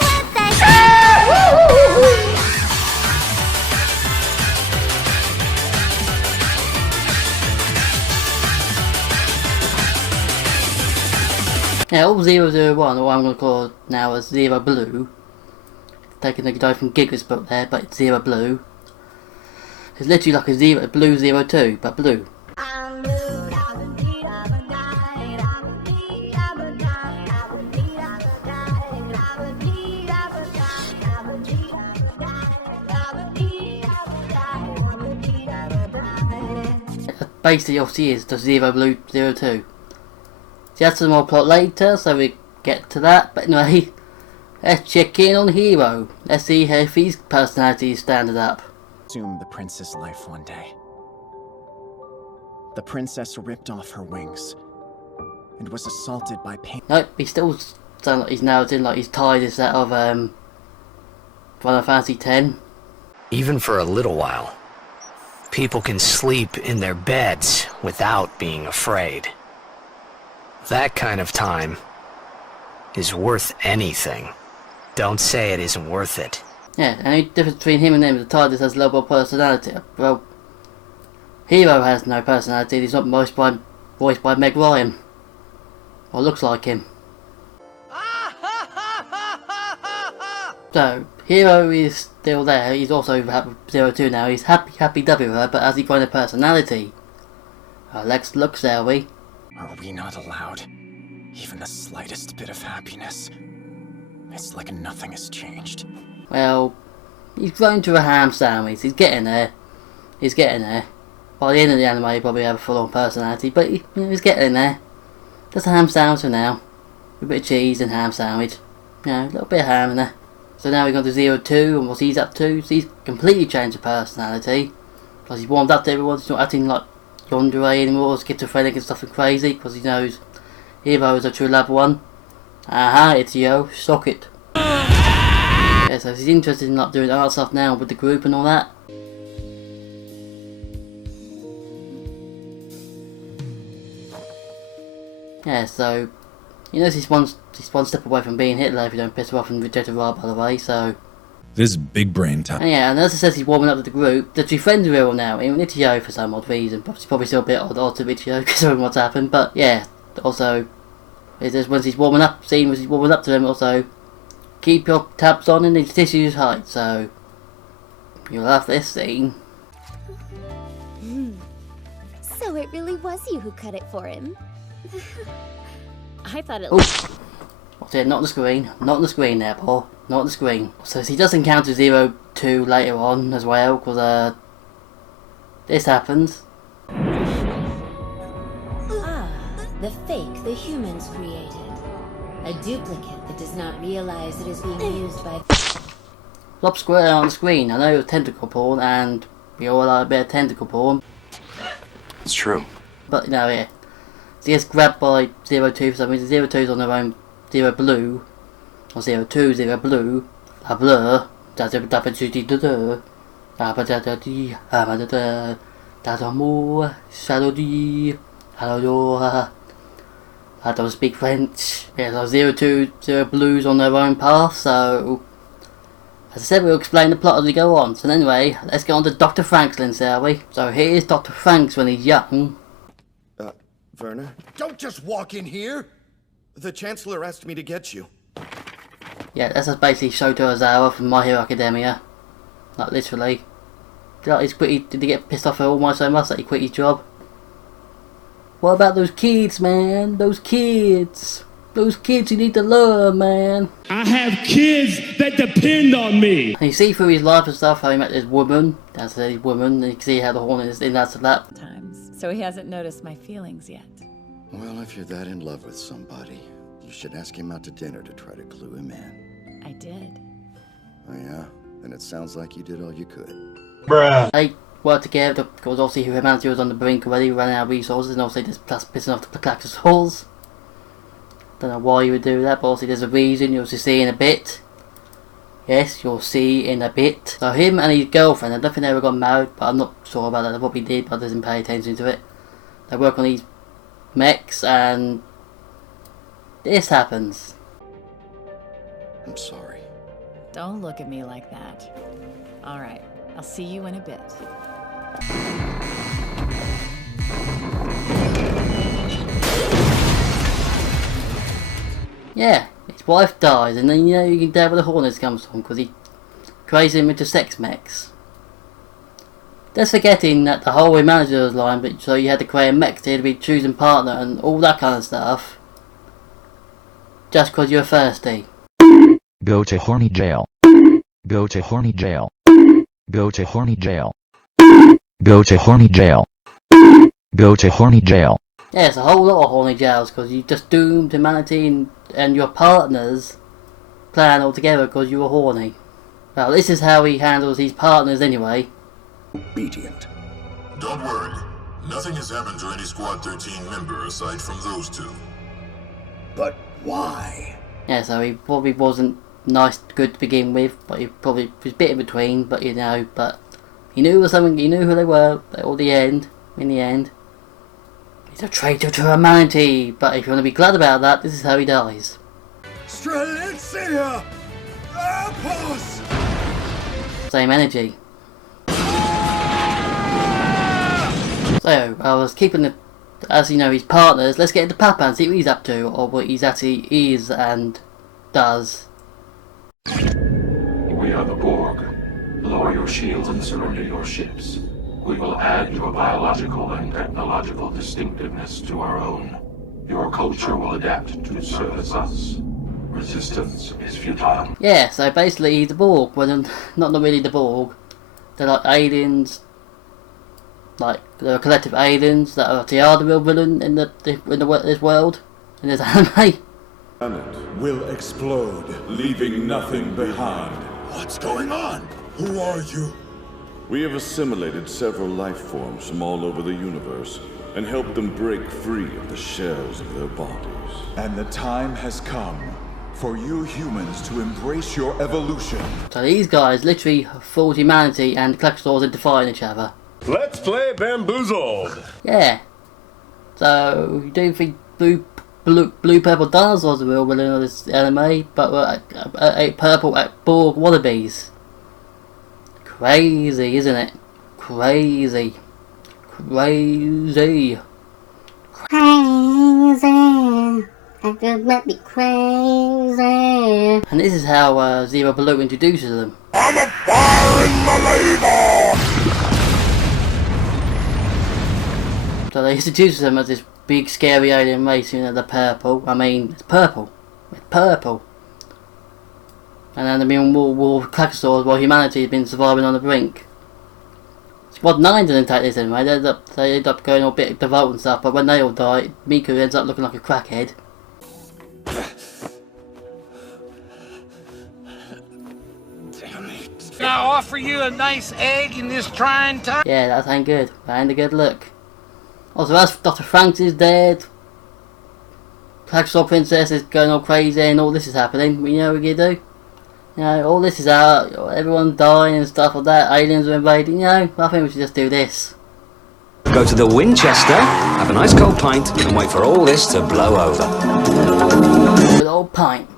Yeah, all 001, or I'm going to call it now as Zero Blue. Taking the guy from Giga's book there, but it's Zero Blue. It's literally like a Blue 02, but blue. Basically, obviously, is the Zero Blue 02. She has some more plot later, so we get to that. But anyway, let's check in on Hero. Let's see if his personality is standing up. Assumed the princess' life one day. The princess ripped off her wings and was assaulted by pain. Nope, he still sounds like he's now in like he's tied as that of Final Fantasy X. Even for a little while, people can sleep in their beds without being afraid. That kind of time is worth anything. Don't say it isn't worth it. Yeah, and the difference between him and them is the TARDIS has low personality. Well, Hero has no personality. He's not voiced by Meg Ryan. Or looks like him. So, Hero is still there. He's also 02 now. He's happy W, but has he got a personality? Let's look, shall we? Are we not allowed even the slightest bit of happiness? It's like nothing has changed. Well, he's grown to a ham sandwich. He's getting there. He's getting there. By the end of the anime, he'll probably have a full-on personality, but he's getting there. Just a ham sandwich for now. A bit of cheese and ham sandwich. You know, a little bit of ham in there. So now we've got to 02 and what he's up to. So he's completely changed his personality. Because he's warmed up to everyone. He's not acting like yandere anymore, or schizophrenic and stuff and crazy. Because he knows Hero is a true loved one. Aha, it's Yo, sock it. Yeah, so he's interested in like doing art stuff now with the group and all that. Yeah, so he knows he's one step away from being Hitler if you don't piss her off and reject her right, by the way, so... This big brain time. And yeah, and as I says he's warming up to the group, the two friends are ill now, even Ichio for some odd reason. He's probably still a bit odd to Ichio because of what's happened, but yeah, also, when he's warming up, seeing as he's warming up to them, also, keep your tabs on and his tissues height, so you'll have this scene. So it really was you who cut it for him? I thought it What's it? Not on the screen. Not on the screen there, Paul. Not on the screen. So he does encounter 02 later on as well, because this happens. Ah, the fake the humans created. A duplicate that does not realize it is being used by... Flop square on the screen. I know it was tentacle porn, and we all like a bit of tentacle porn. It's true. But, you know, yeah. So he gets grabbed by 02 for some reason. 02's on their own Zero Blue. Or 02, Zero Blue. A blur. That's I don't speak French. Yeah, so 02, Zero Blues on their own path, so... As I said, we'll explain the plot as we go on. So anyway, let's get on to Dr. Franxx, shall we? So here's Dr. Franxx when he's young. Werner? Don't just walk in here! The Chancellor asked me to get you. Yeah, that's just basically Shoto Ozawa from My Hero Academia. Like, literally. Did he get pissed off at almost so much that he quit his job? What about those kids, man? Those kids! Those kids you need to learn, man! I have kids that depend on me! And you see through his life and stuff how he met this woman. That's the woman, and you can see how the horn is in that lap. So he hasn't noticed my feelings yet. Well, if you're that in love with somebody, you should ask him out to dinner to try to clue him in. I did. Oh yeah? Then it sounds like you did all you could. Bruh. Hey, work together because obviously humanity was on the brink already, running out of resources, and obviously just plus pissing off the Placasaurs. Don't know why you would do that, but obviously there's a reason. You'll see in a bit. Yes, you'll see in a bit. So him and his girlfriend, I don't think they ever got married, but I'm not sure about that. They probably did, but I didn't pay attention to it. They work on these mechs, and this happens. I'm sorry. Don't look at me like that. Alright, I'll see you in a bit. Yeah, his wife dies, and then you know you can tell where the Hornets comes from, because he creates him into sex mechs. Just forgetting that the whole humanity was lying, but so you had to create a mech to be choosing partner and all that kind of stuff. Just because you're thirsty. Go to horny jail. Go to horny jail. Go to horny jail. Go to horny jail. Go to horny jail. Yeah, it's a whole lot of horny jails because you just doomed humanity and your partners plan all together because you were horny. Well, this is how he handles his partners anyway. Obedient. Don't worry. Nothing has happened to any Squad 13 member aside from those two. But why? Yeah, so he probably wasn't nice, good to begin with, but he probably was a bit in between, but you know, but he knew was something, he knew who they were in the end. He's a traitor to humanity, but if you want to be glad about that, this is how he dies. Strelitzia! Apples! Same energy. So, I was keeping the, as you know, his partners. Let's get into Papa and see what he's up to, or what he's actually is and does. We are the Borg. Lower your shields and surrender your ships. We will add your biological and technological distinctiveness to our own. Your culture will adapt to service us. Resistance is futile. Yeah, so basically he's the Borg, well, not really the Borg. They're like aliens, like they're collective aliens that are the real villain in this world, in this anime. Planet will explode, leaving nothing behind. What's going on? Who are you? We have assimilated several life forms from all over the universe and helped them break free of the shells of their bodies. And the time has come for you humans to embrace your evolution. So these guys literally fooled humanity and Placasaurs into fighting each other. Let's play Bamboozled! Yeah. So you don't think blue purple dinosaurs are real villain of this anime, but purple Borg wannabes. Crazy, isn't it? Crazy. Crazy. Crazy. I could not be crazy. And this is how Zero Blue introduces them. I'm a fire in my labor! So they introduce them as this big scary alien race, you know, the purple. I mean, it's purple. It's purple. And then they've been in war with Placasaurs while humanity has been surviving on the brink. Squad 9 didn't take this anyway, they end up going all bit devout and stuff, but when they all die, Miku ends up looking like a crackhead. Damn it. Can I offer you a nice egg in this trying time? Yeah, that ain't good. That ain't a good look. Also, as Dr. Franxx is dead, Placasaur Princess is going all crazy and all this is happening, you know what you do? You know, all this is out, everyone dying and stuff like that, aliens are invading, you know, I think we should just do this. Go to the Winchester, have a nice cold pint, and wait for all this to blow over. Good old pint.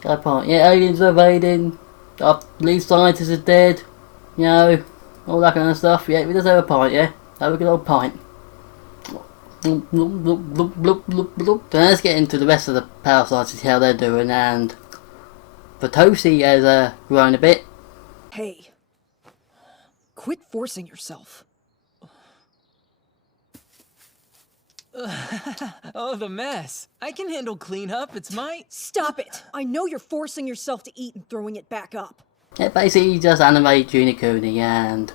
Good old pint. Yeah, aliens are invading, our lead scientist is dead, you know, all that kind of stuff. Yeah, we just have a pint, yeah? Have a good old pint. Bloop, bloop, bloop, bloop, bloop, bloop, bloop. So let's get into the rest of the power scientists, how they're doing, and Potosi has grown a bit. Hey, quit forcing yourself. Oh, the mess. I can handle cleanup, it's my... Stop it! I know you're forcing yourself to eat and throwing it back up. Yeah, basically he just animated Junikuni and...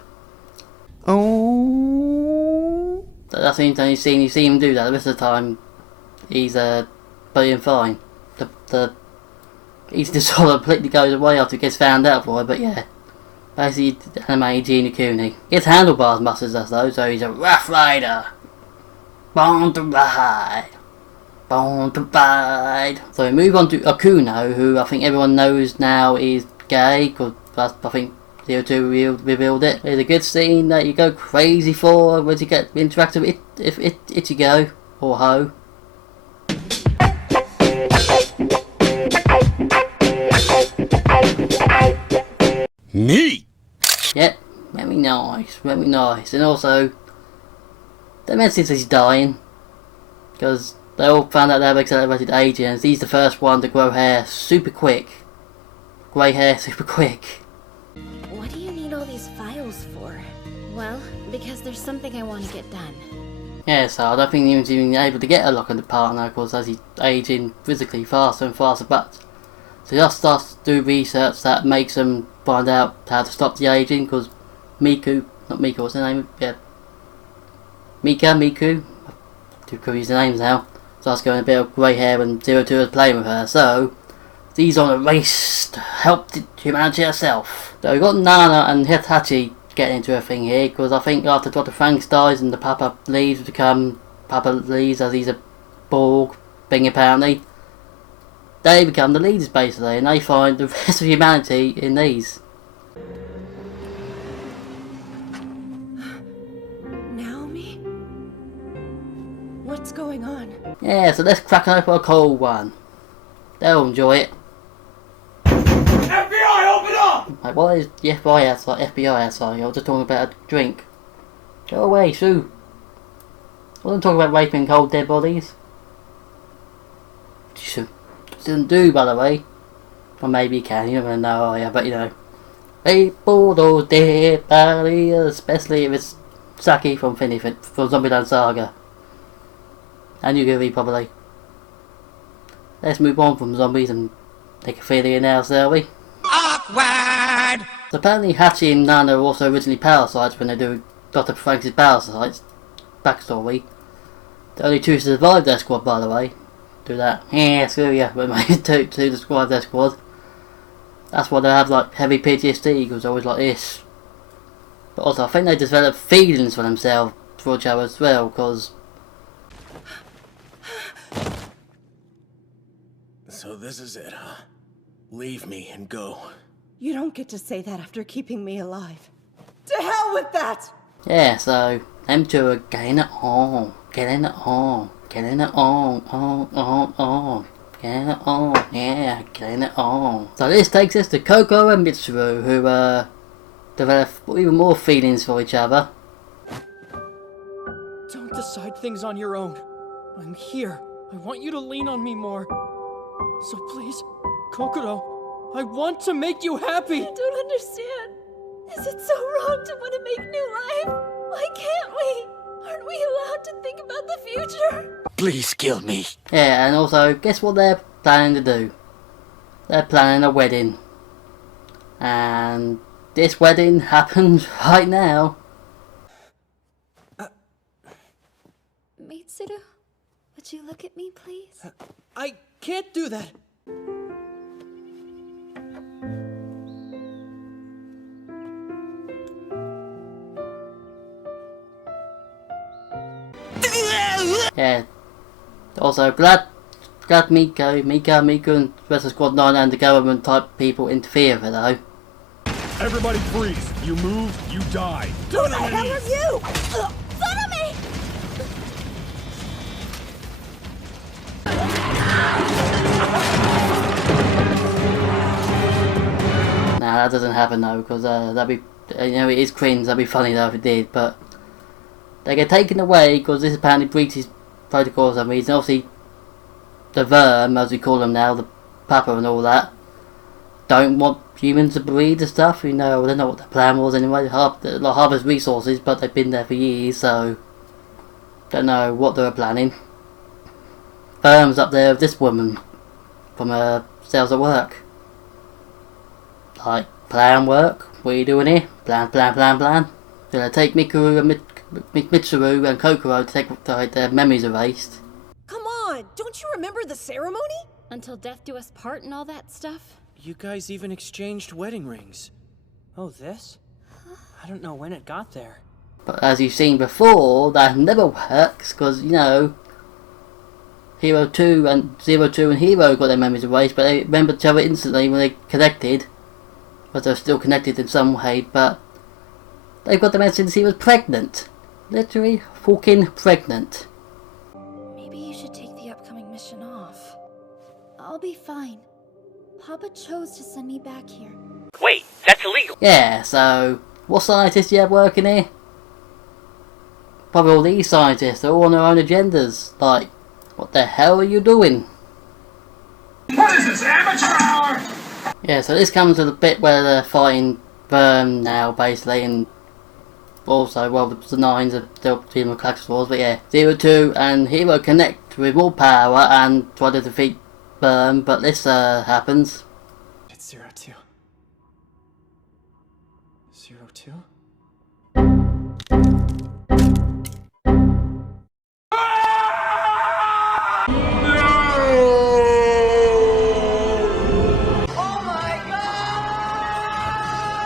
Oh. That's the only time you see him do that. The rest of the time, he's being fine. He's just sort of completely goes away after he gets found out for it, but yeah. Basically, animated Gina Cooney. His handlebars muscles us though, so he's a rough rider. Born to ride. Born to ride. So we move on to Okuno, who I think everyone knows now is gay, because I think TheOracle revealed it. There's a good scene that you go crazy for once you get interactive with Ichigo or Ho. Neat! Yep, very nice, very nice. And also, the message is he's dying, because they all found out they have accelerated aging, and he's the first one to grow hair super quick. Grey hair super quick. What do you need all these files for? Well, because there's something I want to get done. Yeah, so I don't think he was even able to get a lock on the partner, because as he's aging physically faster and faster, but so he just starts to do research that makes him find out how to stop the aging, because Miku, not Miku, what's her name? Yeah. Miku, I do use the names now, starts going a bit of grey hair when TheOracle is playing with her, so he's on a race to help humanity herself. So we've got Nana and Hitachi getting into a thing here, because I think after Dr. Franxx dies and the Papa leaves to become Papa leaves as he's a Borg thing apparently, they become the leaders basically, and they find the rest of humanity in these. Naomi? What's going on? Yeah, so let's crack open a cold one. They'll enjoy it. FBI, open up! Like, what is the FBI outside? FBI outside? I was just talking about a drink. Go away, Sue. I wasn't talking about raping cold dead bodies. Shouldn't do, by the way. Or maybe you can, you never know, are you? But you know. Rape those dead bodies, especially if it's Saki from Zombieland Saga. And Yuguri, probably. Let's move on from zombies and take a feeling now, shall we? Awkward! So apparently Hachi and Nana were also originally parasites when they do Dr. Franxx's parasites backstory. The only two to survive their squad, by the way. Do that. Yeah, screw ya. But to describe their squad. That's why they have like heavy PTSD, because they're always like this. But also I think they develop feelings for themselves for each other as well, because So this is it, huh? Leave me and go. You don't get to say that after keeping me alive. To hell with that! yeah, so them two are getting it on. Getting it on. Getting it on. Getting it on. Yeah, getting it on. So this takes us to Coco and Mitsuru, who develop even more feelings for each other. Don't decide things on your own. I'm here. I want you to lean on me more. So please, Kokoro, I want to make you happy! I don't understand. Is it so wrong to want to make new life? Why can't we? Aren't we allowed to think about the future? Please kill me. Yeah, and also, guess what they're planning to do? They're planning a wedding. And this wedding happens right now. Mitsuru, would you look at me, please? I can't do that! Yeah. Also, glad Miku and the rest of Squad 9 and the government type people interfere with it though. Everybody freeze. You move, you die. Who the hell are you? Follow me! Nah, that doesn't happen though, because that'd be, you know, it is cringe. That'd be funny though if it did, but they get taken away because this apparently breaches protocols and reason. Obviously, the Verm, as we call them now, the Papa and all that, don't want humans to breed and stuff. You know, I don't know what the plan was anyway. Harvest resources, but they've been there for years, so don't know what they were planning. Verm's up there with this woman from Cells at Work. Like, plan work? What are you doing here? Plan. Gonna take Mitsuru and Kokoro to take their memories erased. Come on, don't you remember the ceremony? Until death do us part and all that stuff? You guys even exchanged wedding rings. Oh, this? I don't know when it got there. But as you've seen before, that never works, because, you know, Hero 2 and Zero 2 and Hero got their memories erased, but they remembered each other instantly when they connected. But they're still connected in some way, but they've got the message since he was pregnant. Literally fucking pregnant. Maybe you should take the upcoming mission off. I'll be fine. Papa chose to send me back here. Wait, that's illegal! Yeah, so what scientists do you have working here? Probably all these scientists, they're all on their own agendas. Like, what the hell are you doing? What is this, amateur hour? Yeah, so this comes to the bit where they're fighting Verm now, basically, and also, well, the Nines are still team of Claxos, but yeah, Zero 2 and Hero connect with all power and try to defeat Verm, but this happens. It's 02. 02?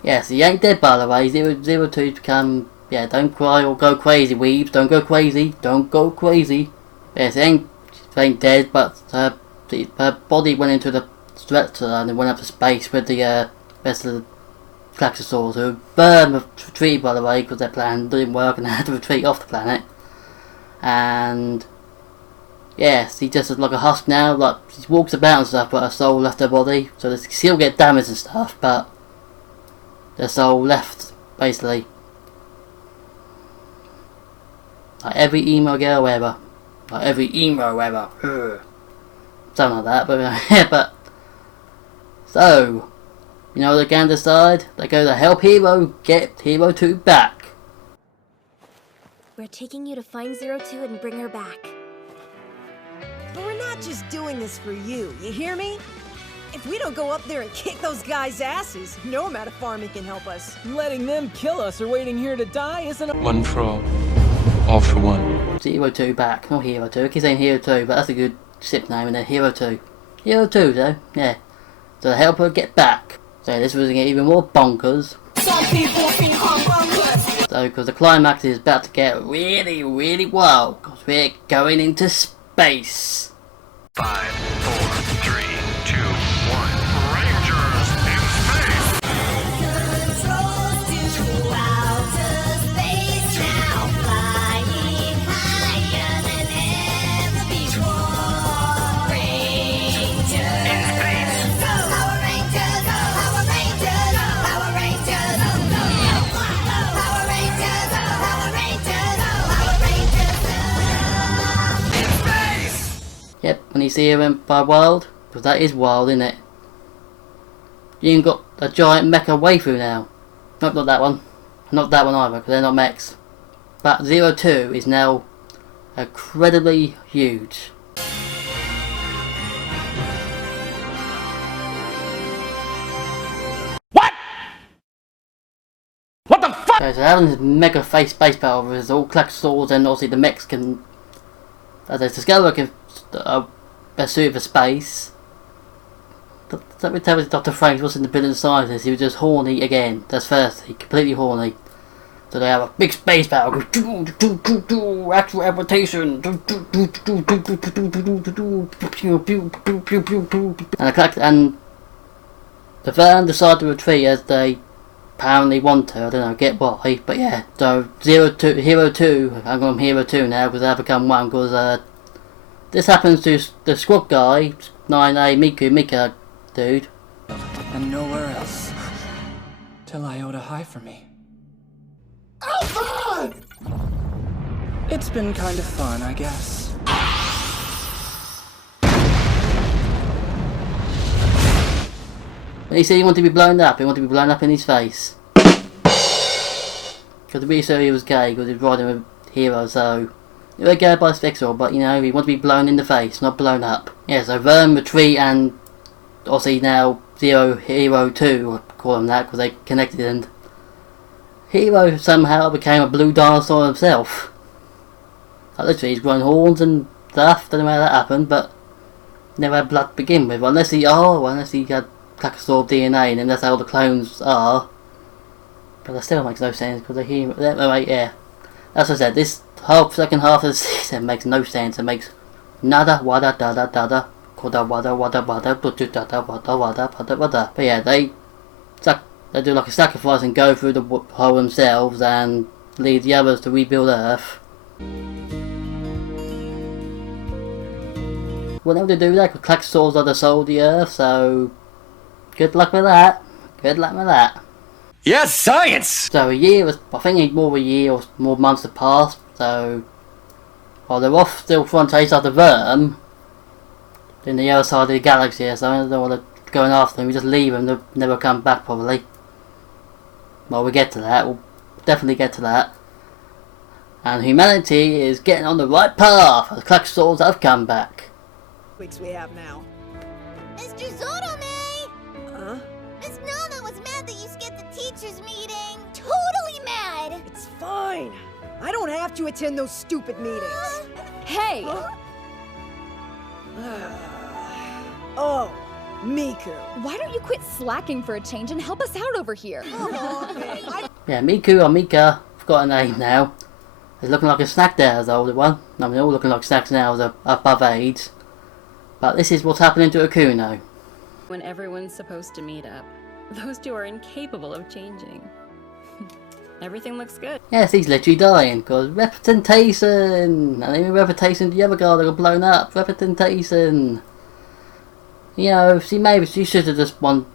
Yes, he ain't dead, by the way. Zero 2's become, yeah, don't cry or go crazy, weebs. Don't go crazy. Don't go crazy. Yes, she ain't dead, but her body went into the stretcher and it went up to space with the rest of the Claxosaurs, who burned the retreat, by the way, because their plan didn't work and they had to retreat off the planet. And yes, he just is like a husk now. Like, she walks about and stuff, but her soul left her body, so they still get damaged and stuff, but their soul left, basically. Like every emo girl ever. Like every emo ever. Ugh. Something like that, but yeah, but... So, you know what they can decide? They go to help Hero get Hero 2 back. We're taking you to find Zero 2 and bring her back. But we're not just doing this for you hear me? If we don't go up there and kick those guys' asses, no amount of farming can help us. Letting them kill us or waiting here to die isn't a— One for all for one. Zero 2 back, not Hero 2. I keep saying Hero 2, but that's a good ship name, and then Hero 2. Hero 2 though, yeah. So to help her get back. So this was going to get even more bonkers. Some people think I'm bonkers. So, because the climax is about to get really, really wild, because we're going into space. 5, 4, 3, 2, 1. Rangers in space! Controls to outer space now, flying higher than ever before. Rangers in space! Go! Power Rangers! Go! Power Rangers! Go! Power Rangers! Go! Power Rangers! Go! Power Rangers! Go! Power Rangers! Go! In space! Yep, when you see her by wild, because that is wild, isn't it? You even got a giant mecha waifu now. Nope, not that one. Not that one either, because they're not mechs. But Zero 2 is now incredibly huge. What the fuck? So having this mega face space battle with all Claxosaurs and obviously the mechs can, as they discover, can best suited for space. Let me tell you, Dr. Franxx wasn't the brilliant scientist, he was just horny again. That's thirsty, completely horny. So they have a big space battle, actual adaptation, and the Verm decide to retreat as they apparently want to. I don't know, get why, but yeah. So Hero 2, I'm going Hero 2 now because they have become one, because this happens to the squad guy, 9A Mika dude. And nowhere else. Till Iota high for me. Alpha! It's been kind of fun, I guess. When he said he wanted to be blown up, he wanted to be blown up in his face. Because to be sure he was gay, because he was riding with Hero, so... He was gay bisexual, but you know, he wanted to be blown in the face, not blown up. Yeah, so Verm, retreat, and obviously now Hero 2, I call him that, because they connected, and Hero somehow became a blue dinosaur himself. Like literally, he's grown horns and stuff, don't know how that happened, but never had blood to begin with, unless he had Claxosaur DNA, and then that's how the clones are. But that still makes no sense because yeah. As I said, this whole second half of the season makes no sense. It makes nada wada dada dada koda wada wada wada butu dada wada wada wada wada. But yeah, they do like a sacrifice and go through the hole themselves and leave the others to rebuild Earth. Weren't able to do that because Klaxors are the soul of the Earth, so good luck with that. Good luck with that. Yes, science! So a year was, I think more of a year or more months have passed, so while they're off still trying to chase after Worm in the other side of the galaxy, so I don't want to go after them, we just leave them, they'll never come back probably. Well, we'll get to that, we'll definitely get to that. And humanity is getting on the right path, the Klaxors have come back. Weeks we have now. Mr. Zotome! Huh? Miss Nana was mad that you skipped the teachers' meeting. Totally mad! It's fine. I don't have to attend those stupid meetings. Hey! Oh, Miku. Why don't you quit slacking for a change and help us out over here? Yeah, Miku or Mika, forgot her name now. It's looking like a snack there as the older one. I mean, they're all looking like snacks now as above age. But this is what's happening to Akuno. When everyone's supposed to meet up, those two are incapable of changing. Everything looks good. Yes, he's literally dying because representation. And even reputation to the other guy that got blown up. Representation. You know, she should have just won.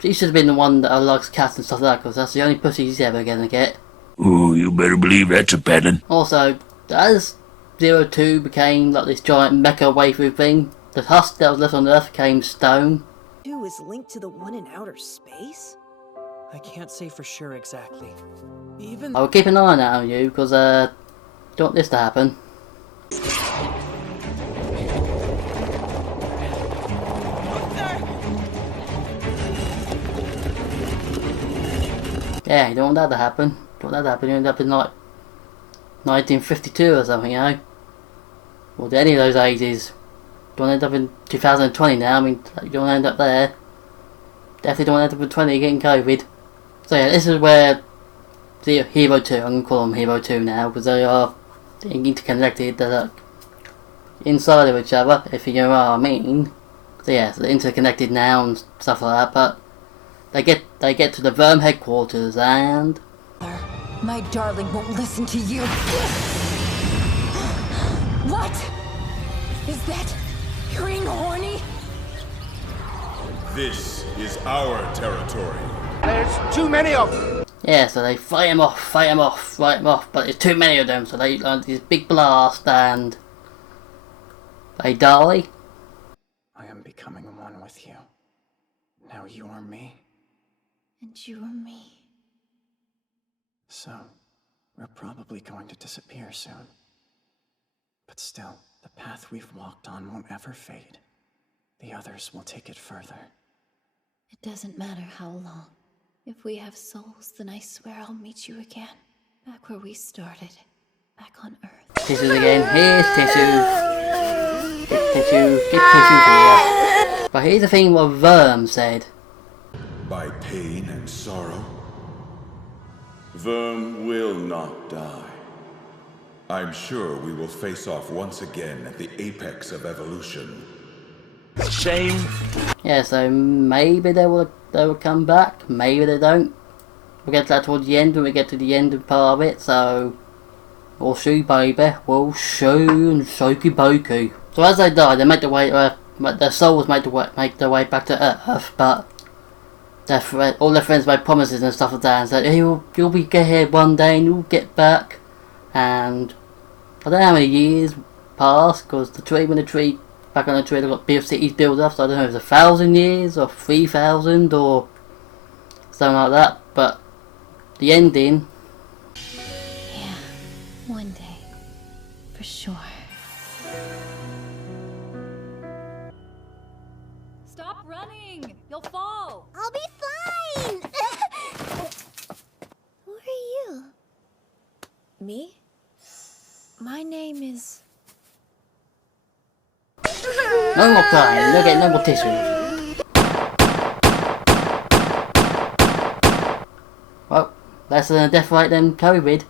She should have been the one that likes cats and stuff like that because that's the only pussy he's ever gonna get. Ooh, you better believe that's a pattern. Also, as 02 became like this giant mecha waifu thing, the husk that was left on Earth became stone. 2 is linked to the one in outer space? I can't say for sure exactly. I will keep an eye on you because don't want this to happen. Yeah, you don't want that to happen. Don't want that to happen. You end up in like 1952 or something, you know? Or any of those ages. Don't end up in 2020 now. I mean, you don't end up there. Definitely don't end up in 20 getting COVID. So yeah, this is where the Hero 2, I'm going to call them Hero 2 now, because they are interconnected, they're like inside of each other, if you know what I mean. So yeah, so they're interconnected now and stuff like that, but they get to the Worm headquarters and... My darling won't listen to you. What? Is that green horny? This is our territory. There's too many of them. Yeah, so they fight him off, but there's too many of them, so they like this big blast and they die. I am becoming one with you. Now you are me. And you are me. So, we're probably going to disappear soon. But still, the path we've walked on won't ever fade. The others will take it further. It doesn't matter how long. If we have souls, then I swear I'll meet you again. Back where we started. Back on Earth. Tissues again. Here's Tissue. Get Tissue. Get Tissue here. But here's the thing what Worm said. By pain and sorrow, Worm will not die. I'm sure we will face off once again at the apex of evolution. Shame. Yeah, so maybe they will come back, maybe they don't. We'll get to that towards the end when we get to the end of part of it, so we'll see, baby. We'll see and soaky boku. So as they die, they make their way their souls make their way back to Earth, but all their friends made promises and stuff like that and said, hey, you'll be get here one day and you'll get back. And I don't know how many years passed, because when the tree back on the tree, they've got cities built up, so I don't know if it's 1,000 years or 3,000 or something like that, but the ending. Yeah, one day. For sure. Stop running! You'll fall! I'll be fine! Who are you? Me? My name is... No more crying, you'll get no more tissues. Well, less than a death rate than COVID.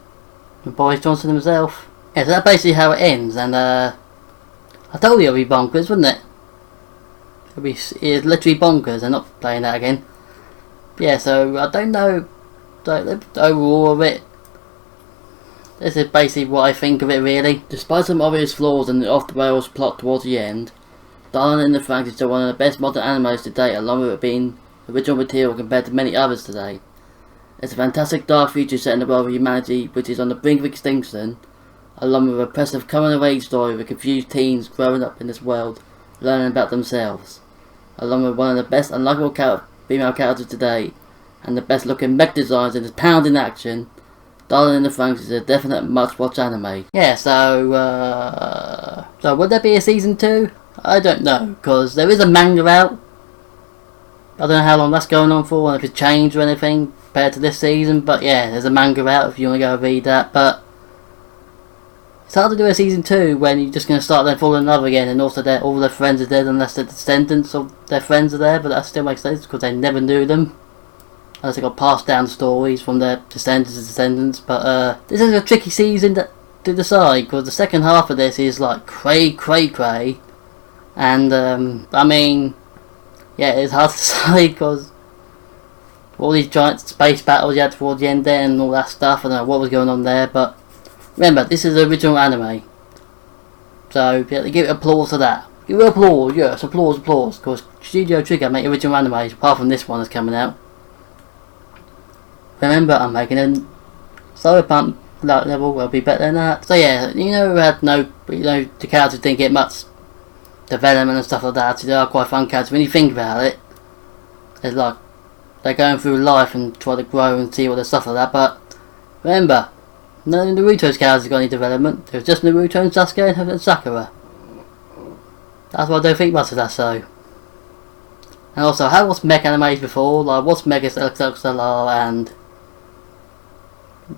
And Boris Johnson himself. Yeah, so that's basically how it ends, and I told you it'd be bonkers, wouldn't it? It's literally bonkers. I'm not playing that again. But yeah, so I don't know the overall of it. This is basically what I think of it, really. Despite some obvious flaws in the off-the-rails plot towards the end, Darling in the Franxx is still one of the best modern animes to date, along with it being original material compared to many others today. It's a fantastic dark future set in the world of humanity, which is on the brink of extinction, along with an oppressive coming-of-age story with confused teens growing up in this world, learning about themselves, along with one of the best unlikable female characters today, and the best looking mech designs in this pounding action. Darling in the Franxx is a definite must-watch anime. Yeah, so would there be a season 2? I don't know, because there is a manga out. I don't know how long that's going on for, and if it's changed or anything compared to this season, but yeah, there's a manga out if you want to go read that, but it's hard to do a season 2 when you're just going to start them falling in love again, and also all their friends are dead unless the descendants of their friends are there, but that still makes sense because they never knew them. Unless they got passed down stories from their descendants to descendants, but this is a tricky season to decide, because the second half of this is like cray, and I mean, yeah, it's hard to decide because all these giant space battles you had towards the end there and all that stuff. I don't know what was going on there, but remember, this is an original anime, so you have to give it applause to that. Give it applause, yes, applause, because Studio Trigger make original animes apart from this one that's coming out. Remember, I'm making a Cyberpunk level will be better than that. So yeah, we had the characters didn't get much development and stuff like that. So they are quite fun characters when you think about it. It's like they're going through life and try to grow and see all the stuff like that. But remember, none of Naruto's characters got any development. It was just Naruto and Sasuke and Sakura. That's why I don't think much of that. So. And also, I have watched mech animes before. Like, what's Megastellar and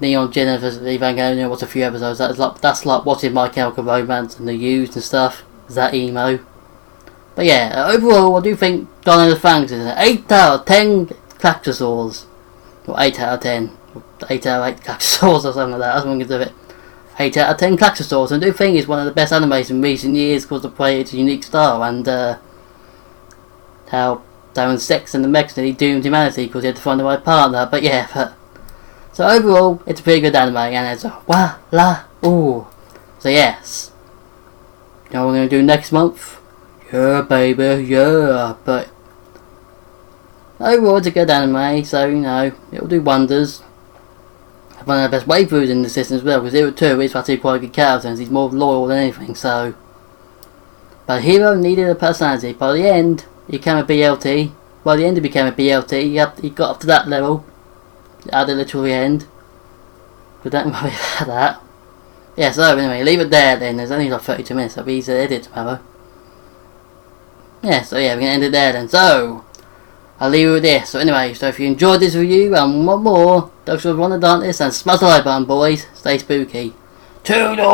Neon Genesis Evangelion was a few episodes. That's like watching My Chemical Romance and The Used and stuff. Is that emo? But yeah, overall I do think Darling in the Franxx is an 8 out of 10 Klaxosaurs. Or 8 out of 10. 8 out of 8 Klaxosaurs or something like that. That's what I'm going to do it. 8 out of 10 Klaxosaurs. And I do think it's one of the best animes in recent years because of its unique style and how having sex in the mechs nearly doomed humanity because he had to find the right partner. But yeah, so overall, it's a pretty good anime, and it's a ooh. So yes, you know what we're gonna do next month? Yeah, baby, yeah. But overall, it's a good anime, so it'll do wonders. One of the best waifus in the system as well, because Zero 2 is actually quite a good character, and he's more loyal than anything. So, but Hero needed a personality. By the end, he became a BLT. By the end, he became a BLT. He got up to that level. At the literal end. But don't worry about that. Yeah, so anyway, leave it there then. There's only like 32 minutes. I'll be easy to edit tomorrow. Yeah, so yeah, we're gonna end it there then. So, I'll leave you with this. So anyway, so if you enjoyed this review and want more, don't forget to run the darkness and smash the like button, boys. Stay spooky. Toodle!